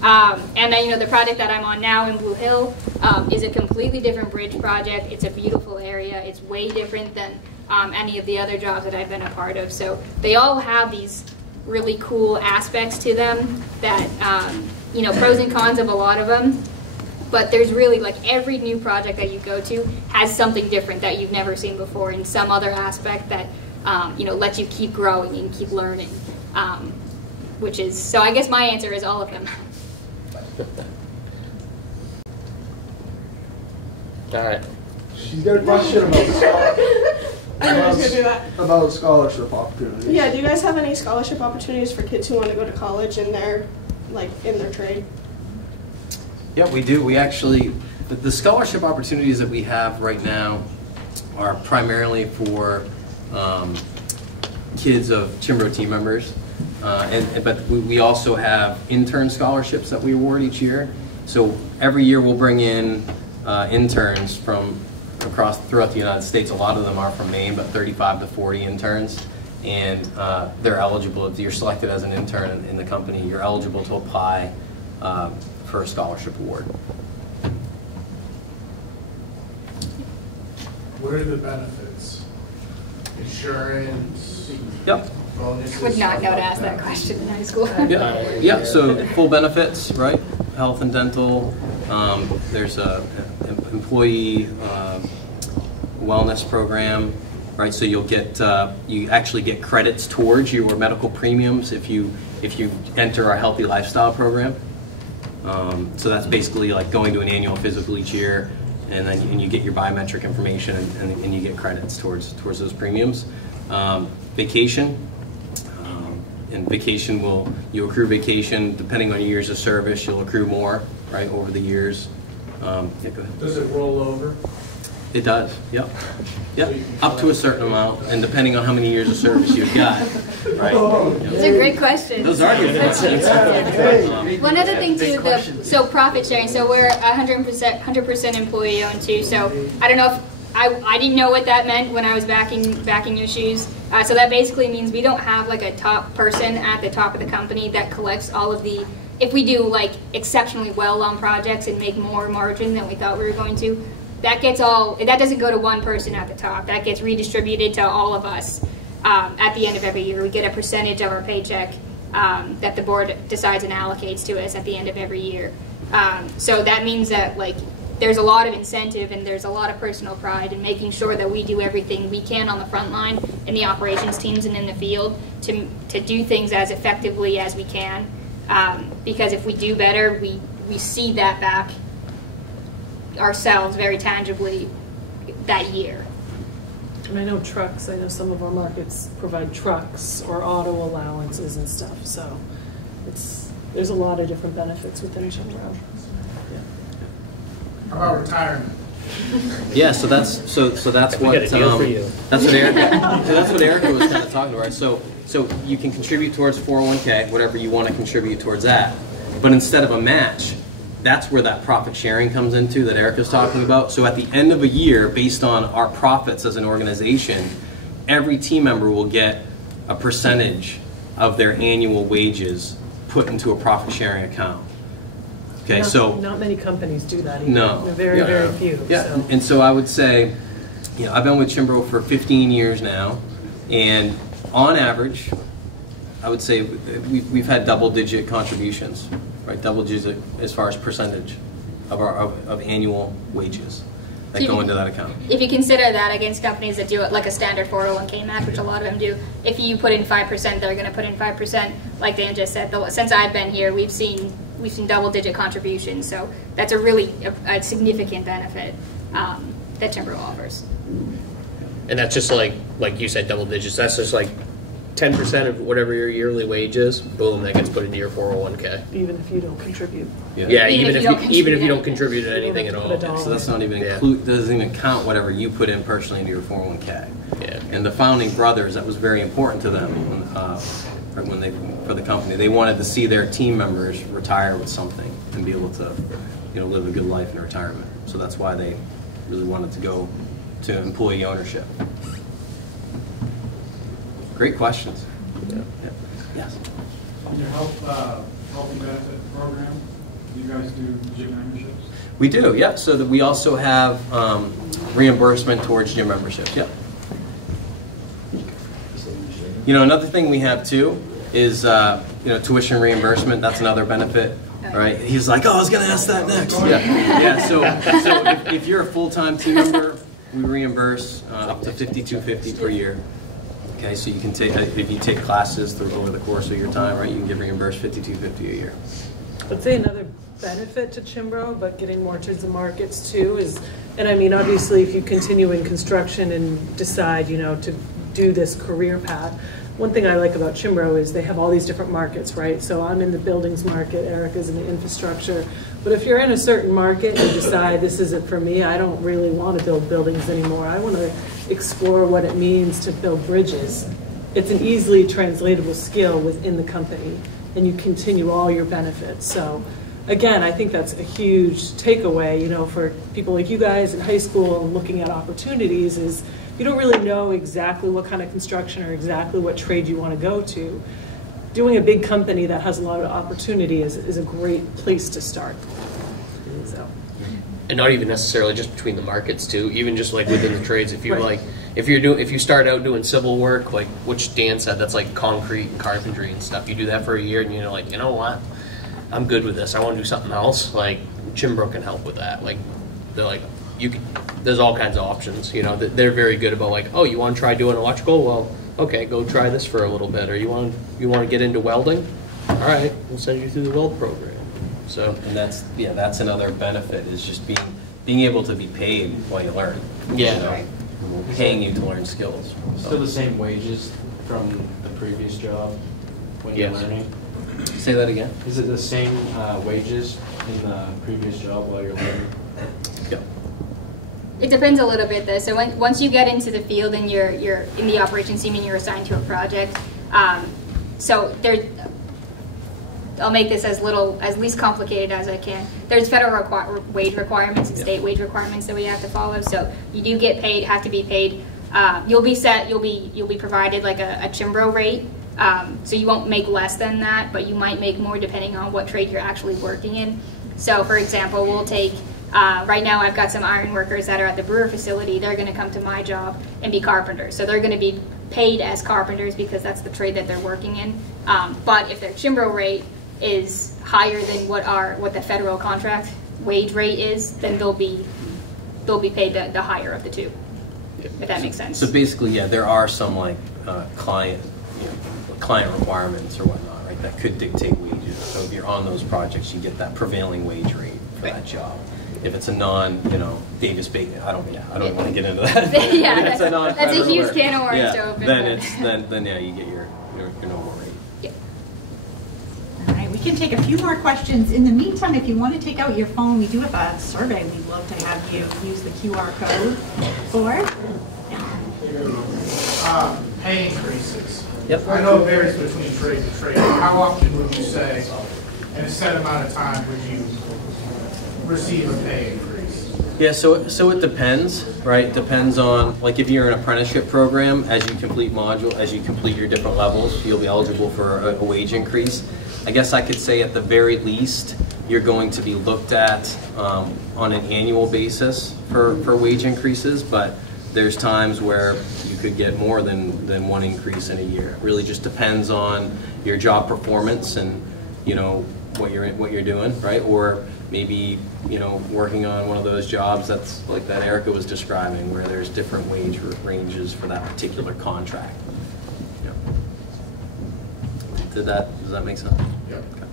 And then, the project that I'm on now in Blue Hill is a completely different bridge project. It's a beautiful area. It's way different than any of the other jobs that I've been a part of. So they all have these really cool aspects to them that, pros and cons of a lot of them. But there's really, like, every new project that you go to has something different that you've never seen before in some other aspect that, lets you keep growing and keep learning. So I guess my answer is all of them. All right. She's got a question about scholarship opportunities. Yeah, do you guys have any scholarship opportunities for kids who want to go to college in their trade? Yeah, we do. We actually, the scholarship opportunities that we have right now are primarily for kids of Cianbro team members, but we also have intern scholarships that we award each year. So every year we'll bring in interns from throughout the United States. A lot of them are from Maine, but 35 to 40 interns, and they're eligible. If you're selected as an intern in the company, you're eligible to apply for a scholarship award. What are the benefits? Insurance? Yep. Bonuses? I would not know to ask that question in high school. Yeah, so full benefits, right? Health and dental. There's a employee wellness program, right? So you'll get you actually get credits towards your medical premiums if you enter our healthy lifestyle program. So that's basically like going to an annual physical each year, and then you get your biometric information and you get credits towards those premiums. Vacation. And vacation you accrue vacation depending on your years of service. You'll accrue more, right, over the years. Yeah, go ahead. Does it roll over? It does, yep. Yep, up to a certain amount, and depending on how many years of service you've got, right? Those are great questions. Those are good questions. One other thing too, so profit sharing, so we're 100% employee owned too, so I don't know if, I didn't know what that meant when I was backing your shoes. So that basically means we don't have like a top person at the top of the company that collects all of the, if we do like exceptionally well on projects and make more margin than we thought we were going to, that doesn't go to one person at the top. That gets redistributed to all of us at the end of every year. We get a percentage of our paycheck that the board decides and allocates to us at the end of every year. So that means that like there's a lot of incentive and there's a lot of personal pride in making sure that we do everything we can on the front line in the operations teams and in the field to do things as effectively as we can. Because if we do better, we see that back ourselves very tangibly that year. And I know trucks, I know some of our markets provide trucks or auto allowances and stuff, so there's a lot of different benefits within Cianbro. How about retirement? Yeah, so that's what that's what Erica was kind of talking about. Right? So you can contribute towards 401k, whatever you want to contribute towards that. But instead of a match, that's where that profit sharing comes into that Erica's talking about. So at the end of a year, based on our profits as an organization, every team member will get a percentage of their annual wages put into a profit sharing account. Okay, not many companies do that either. No. Very few. Yeah, so. And so I would say, I've been with Cianbro for 15 years now, and on average, I would say we've had double-digit contributions, right? Double-digit as far as percentage of annual wages that go into that account. If you consider that against companies that do it like a standard 401k match, which a lot of them do, if you put in 5%, they're going to put in 5%. Like Dan just said, since I've been here, we've seen double-digit contributions. So that's a really a significant benefit that Cianbro offers. And that's just like you said, double digits. That's just like 10% of whatever your yearly wage is. Boom, that gets put into your 401k. Even if you don't contribute. Yeah, even if you don't contribute to anything at all. So that's not even doesn't even count whatever you put in personally into your 401k. Yeah. And the founding brothers, that was very important to them for the company. They wanted to see their team members retire with something and be able to, live a good life in retirement. So that's why they really wanted to go to employee ownership. Great questions. Yeah. Yes. On your health and benefit program, do you guys do gym memberships? We do, yeah. So that we also have reimbursement towards gym memberships. Yep. Another thing we have too is tuition reimbursement. That's another benefit, right? He's like, I was going to ask that next. Yeah. So if you're a full-time team member, we reimburse up to $52.50 per year. Okay, so you can take if you take classes over the course of your time, right? You can get reimbursed $52.50 a year. I'd say another benefit to Cianbro, but getting more towards the markets too, is, and I mean, obviously, if you continue in construction and decide, to do this career path, one thing I like about Cianbro is they have all these different markets, right? So I'm in the buildings market, Erica's in the infrastructure. But if you're in a certain market and you decide this isn't for me, I don't really want to build buildings anymore. I want to explore what it means to build bridges. It's an easily translatable skill within the company, and you continue all your benefits. So again, I think that's a huge takeaway, for people like you guys in high school and looking at opportunities is you don't really know exactly what kind of construction or exactly what trade you want to go to. Doing a big company that has a lot of opportunity is a great place to start. So. And not even necessarily just between the markets too, even just like within the trades. If you Right. if you start out doing civil work, like which Dan said, that's like concrete and carpentry and stuff. You do that for a year, and you're like, you know what, I'm good with this. I want to do something else. Like Cianbro can help with that. Like they're like, there's all kinds of options. They're very good about like, oh, you want to try doing electrical? Well, okay, go try this for a little bit. Or you want to get into welding? All right, we'll send you through the weld program. So, and that's another benefit is just being able to be paid while you learn. Yeah. Paying you to learn skills. Still the same wages from the previous job when you're learning? Say that again. Is it the same wages in the previous job while you're learning? Yeah. It depends a little bit though. So once you get into the field and you're in the operations team and you're assigned to a project, so there, I'll make this as least complicated as I can. There's federal wage requirements and state wage requirements that we have to follow. So you do get paid, have to be paid. You'll be provided like a Cianbro rate. So you won't make less than that, but you might make more depending on what trade you're actually working in. So for example, we'll take, right now I've got some iron workers that are at the brewer facility. They're going to come to my job and be carpenters. So they're going to be paid as carpenters because that's the trade that they're working in. But if their Cianbro rate is higher than what the federal contract wage rate is, then they'll be paid the higher of the two. If that makes sense. So basically, yeah, there are some like client requirements or whatnot, right? That could dictate wages. So if you're on those projects, you get that prevailing wage rate for that job. If it's a Davis Bacon, I don't even want to get into that. Yeah, that's a huge can of worms to open. Then yeah, you get your normal rate. Yeah. All right, we can take a few more questions. In the meantime, if you want to take out your phone, we do have a survey we'd love to have you use the QR code for. Pay increases. Yep. I know it varies between trade to trade. How often would you say, in a set amount of time, would you receive a pay increase? Yeah, so it depends, right? Depends on, like if you're in an apprenticeship program, as you complete your different levels, you'll be eligible for a wage increase. I guess I could say at the very least, you're going to be looked at on an annual basis for wage increases, but there's times where you could get more than one increase in a year. It really just depends on your job performance and what you're doing, right? Or maybe working on one of those jobs that's like that Erica was describing, where there's different wage ranges for that particular contract. Does that make sense? Yeah. Okay.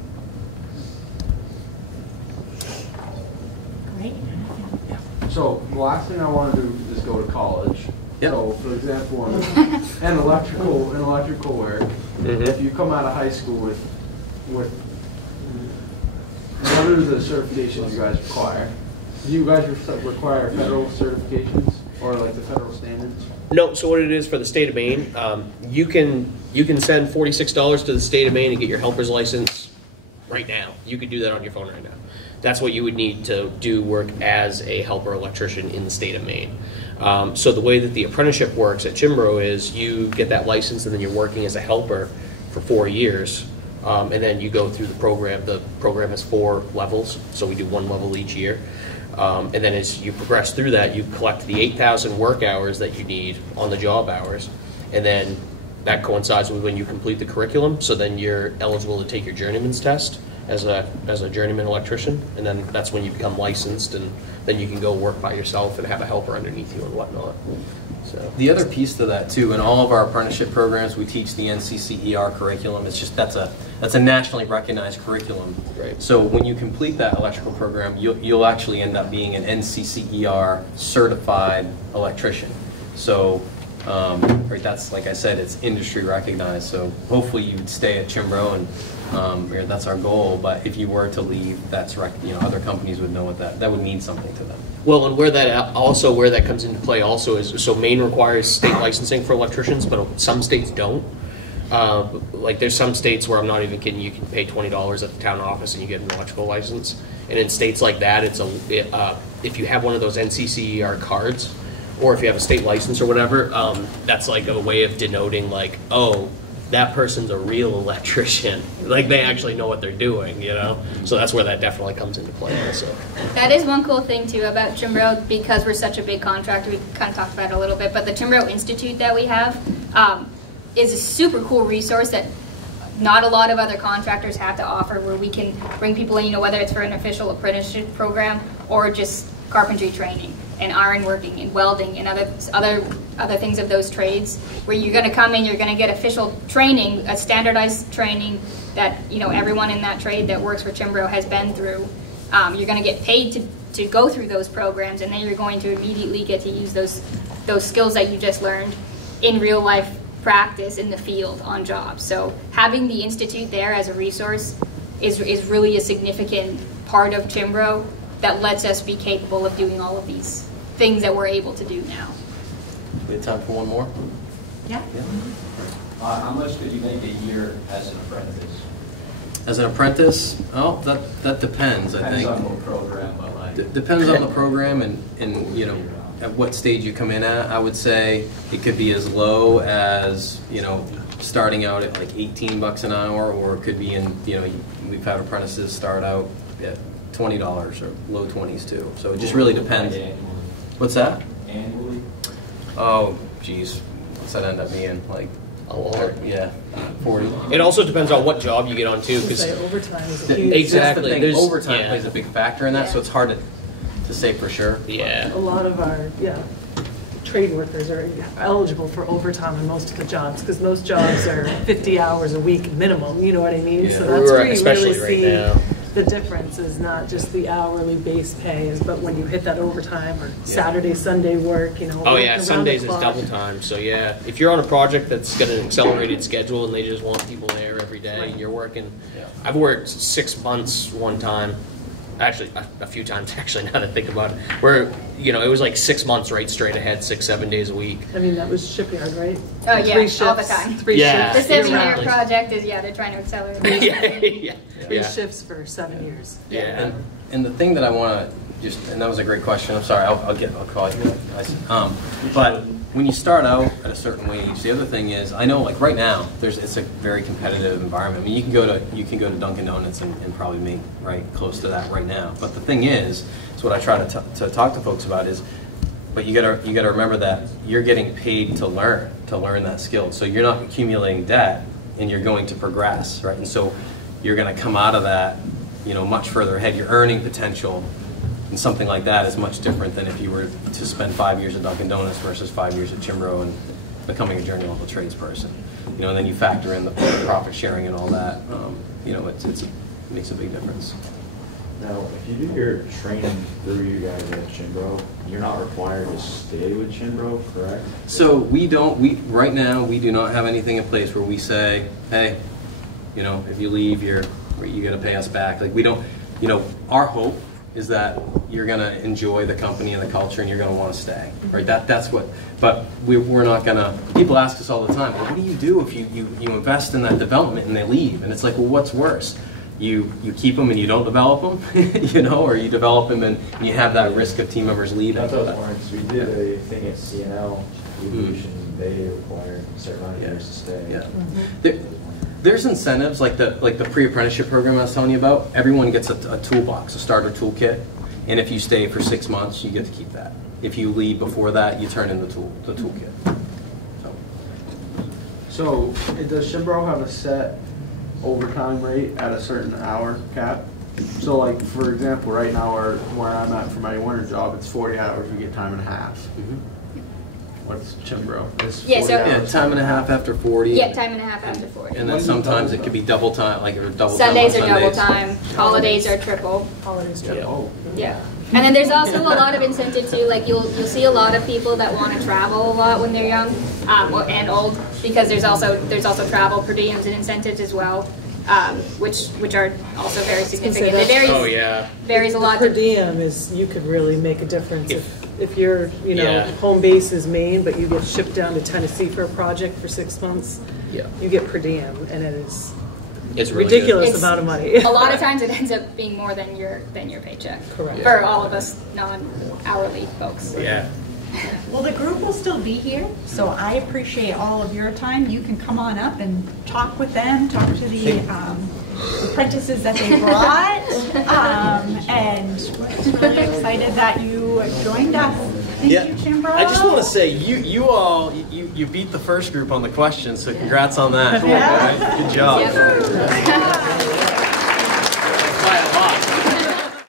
Great. So the last thing I want to do is go to college. Yep. So for example, in electrical work, if you come out of high school with what are the certifications you guys require? Do you guys require federal certifications or like the federal standards? No, so what it is for the state of Maine, you can send $46 to the state of Maine and get your helper's license right now. You could do that on your phone right now. That's what you would need to do work as a helper electrician in the state of Maine. So the way that the apprenticeship works at Cianbro is you get that license and then you're working as a helper for 4 years. And then you go through the program. The program has 4 levels, so we do 1 level each year. And then as you progress through that, you collect the 8,000 work hours that you need on the job hours. And then that coincides with when you complete the curriculum, so then you're eligible to take your journeyman's test as a journeyman electrician, and then that's when you become licensed, and then you can go work by yourself and have a helper underneath you and whatnot. So the other piece to that too, in all of our apprenticeship programs, we teach the NCCER curriculum. It's just that's a nationally recognized curriculum. Right. So when you complete that electrical program, you'll actually end up being an NCCER certified electrician. So right, that's, like I said, it's industry recognized. So hopefully you'd stay at Cianbro, and that's our goal. But if you were to leave, that's other companies would know what that would mean something to them. well, and where that comes into play also is, so Maine requires state licensing for electricians, but some states don't. Like there's some states where, I'm not even kidding, you can pay $20 at the town office and you get an electrical license. And in states like that, if you have one of those NCCER cards, or if you have a state license or whatever, that's like a way of denoting like, oh, that person's a real electrician. Like they actually know what they're doing, you know? So that's where that definitely comes into play also. That is one cool thing too about Cianbro, because we're such a big contractor, we kind of talked about it a little bit, but the Cianbro Institute that we have is a super cool resource that not a lot of other contractors have to offer, where we can bring people in, whether it's for an official apprenticeship program or just carpentry training and ironworking and welding and other things of those trades, where you're going to come in, you're going to get official training, a standardized training that everyone in that trade that works for Cianbro has been through. You're going to get paid to go through those programs, and then you're going to immediately get to use those skills that you just learned in real life practice in the field on jobs. So having the Institute there as a resource is really a significant part of Cianbro that lets us be capable of doing all of these things that we're able to do now. We have time for one more? Yeah. How much could you make a year as an apprentice? As an apprentice, oh, that depends, I think. Depends on the program, but like... Depends on the program and you know, at what stage you come in at. I would say it could be as low as, you know, starting out at like 18 bucks an hour, or it could be in, you know, we've had apprentices start out at $20 or low 20s too. So it just really depends. What's that? Annually? Oh, geez. What's that end up being? Like, a lot. Yeah, 40. It also depends on what job you get on too, because overtime is a huge. Exactly. That's the thing. Overtime plays a big factor in that, so it's hard to say for sure. Yeah. A lot of our trade workers are eligible for overtime in most of the jobs, because most jobs are 50 hours a week minimum. You know what I mean? Yeah. So that's where you Especially really right see now. the difference is not just the hourly base pay, but when you hit that overtime or Saturday, Sunday work, you know. Oh yeah, around Sundays the is clock. double time. So yeah, if you're on a project that's got an accelerated schedule and they just want people there every day, and you're working. Yeah. I've worked 6 months one time, actually a few times actually. Now that I think about it, where you know it was like 6 months right straight ahead, 6-7 days a week. I mean, that was shipyard, right? Oh yeah, 3 shifts, all the time. 3 Yeah. shifts. The 7-year Exactly. project is, they're trying to accelerate. yeah. 3 shifts for 7 years. Yeah. And the thing that I want to just, and that was a great question. I'm sorry, I'll call you. But when you start out at a certain wage, the other thing is, I know like right now, it's a very competitive environment. I mean, you can go to Dunkin' Donuts and probably make right close to that right now. But the thing is what I try to talk to folks about is, but you gotta remember that you're getting paid to learn that skill. So you're not accumulating debt, and you're going to progress, right? And so you're going to come out of that, you know, much further ahead. Your earning potential and something like that is much different than if you were to spend 5 years at Dunkin' Donuts versus 5 years at Cianbro and becoming a journey level tradesperson. You know, and then you factor in the profit sharing and all that. You know, it makes a big difference. Now, if you do your training through you guys at Cianbro, you're not required to stay with Cianbro, correct? So right now we do not have anything in place where we say, hey, you know, if you leave, you got to pay us back. Like we don't, you know, our hope is that you're going to enjoy the company and the culture, and you're going to want to stay, right? That's what. But we're not going to. People ask us all the time, well, what do you do if you invest in that development and they leave? And it's like, well, what's worse? You keep them and you don't develop them, you know, or you develop them and you have that risk of team members leaving. That's what I was wondering, because we did a thing at CNL, Evolution, they required a certain amount of years to stay. Yeah. There's incentives like the pre-apprenticeship program I was telling you about. Everyone gets a toolbox, a starter toolkit, and if you stay for 6 months, you get to keep that. If you leave before that, you turn in the toolkit. So does Cianbro have a set overtime rate at a certain hour cap? So like, for example, right now where I'm at for my winter job, it's 40 hours, we get time and a half. Mm-hmm. What's Cianbro? It's Yeah, 40 so- hours. Yeah, time and a half after 40. Yeah, time and a half after 40. And then sometimes it could be double time, like or double Sundays time are on double Sundays. time. Holidays are triple. Holidays triple. Yeah. And then there's also a lot of incentive too. Like you'll see a lot of people that want to travel a lot when they're young and old, because there's also travel per diems and incentives as well, which are also very significant. It varies a lot. Per diem is, you could really make a difference if your home base is Maine, but you get shipped down to Tennessee for a project for 6 months. Yeah. You get per diem, and it's really ridiculous amount of money. A lot of times it ends up being more than your paycheck. Correct. For all of us non-hourly folks. Yeah. Well, the group will still be here, so I appreciate all of your time. You can come on up and talk with them, talk to the apprentices that they brought, and we're really excited that you joined us. Thank you, Cianbro. I just want to say you all beat the first group on the questions, so congrats on that. Yeah. Good job. Yep.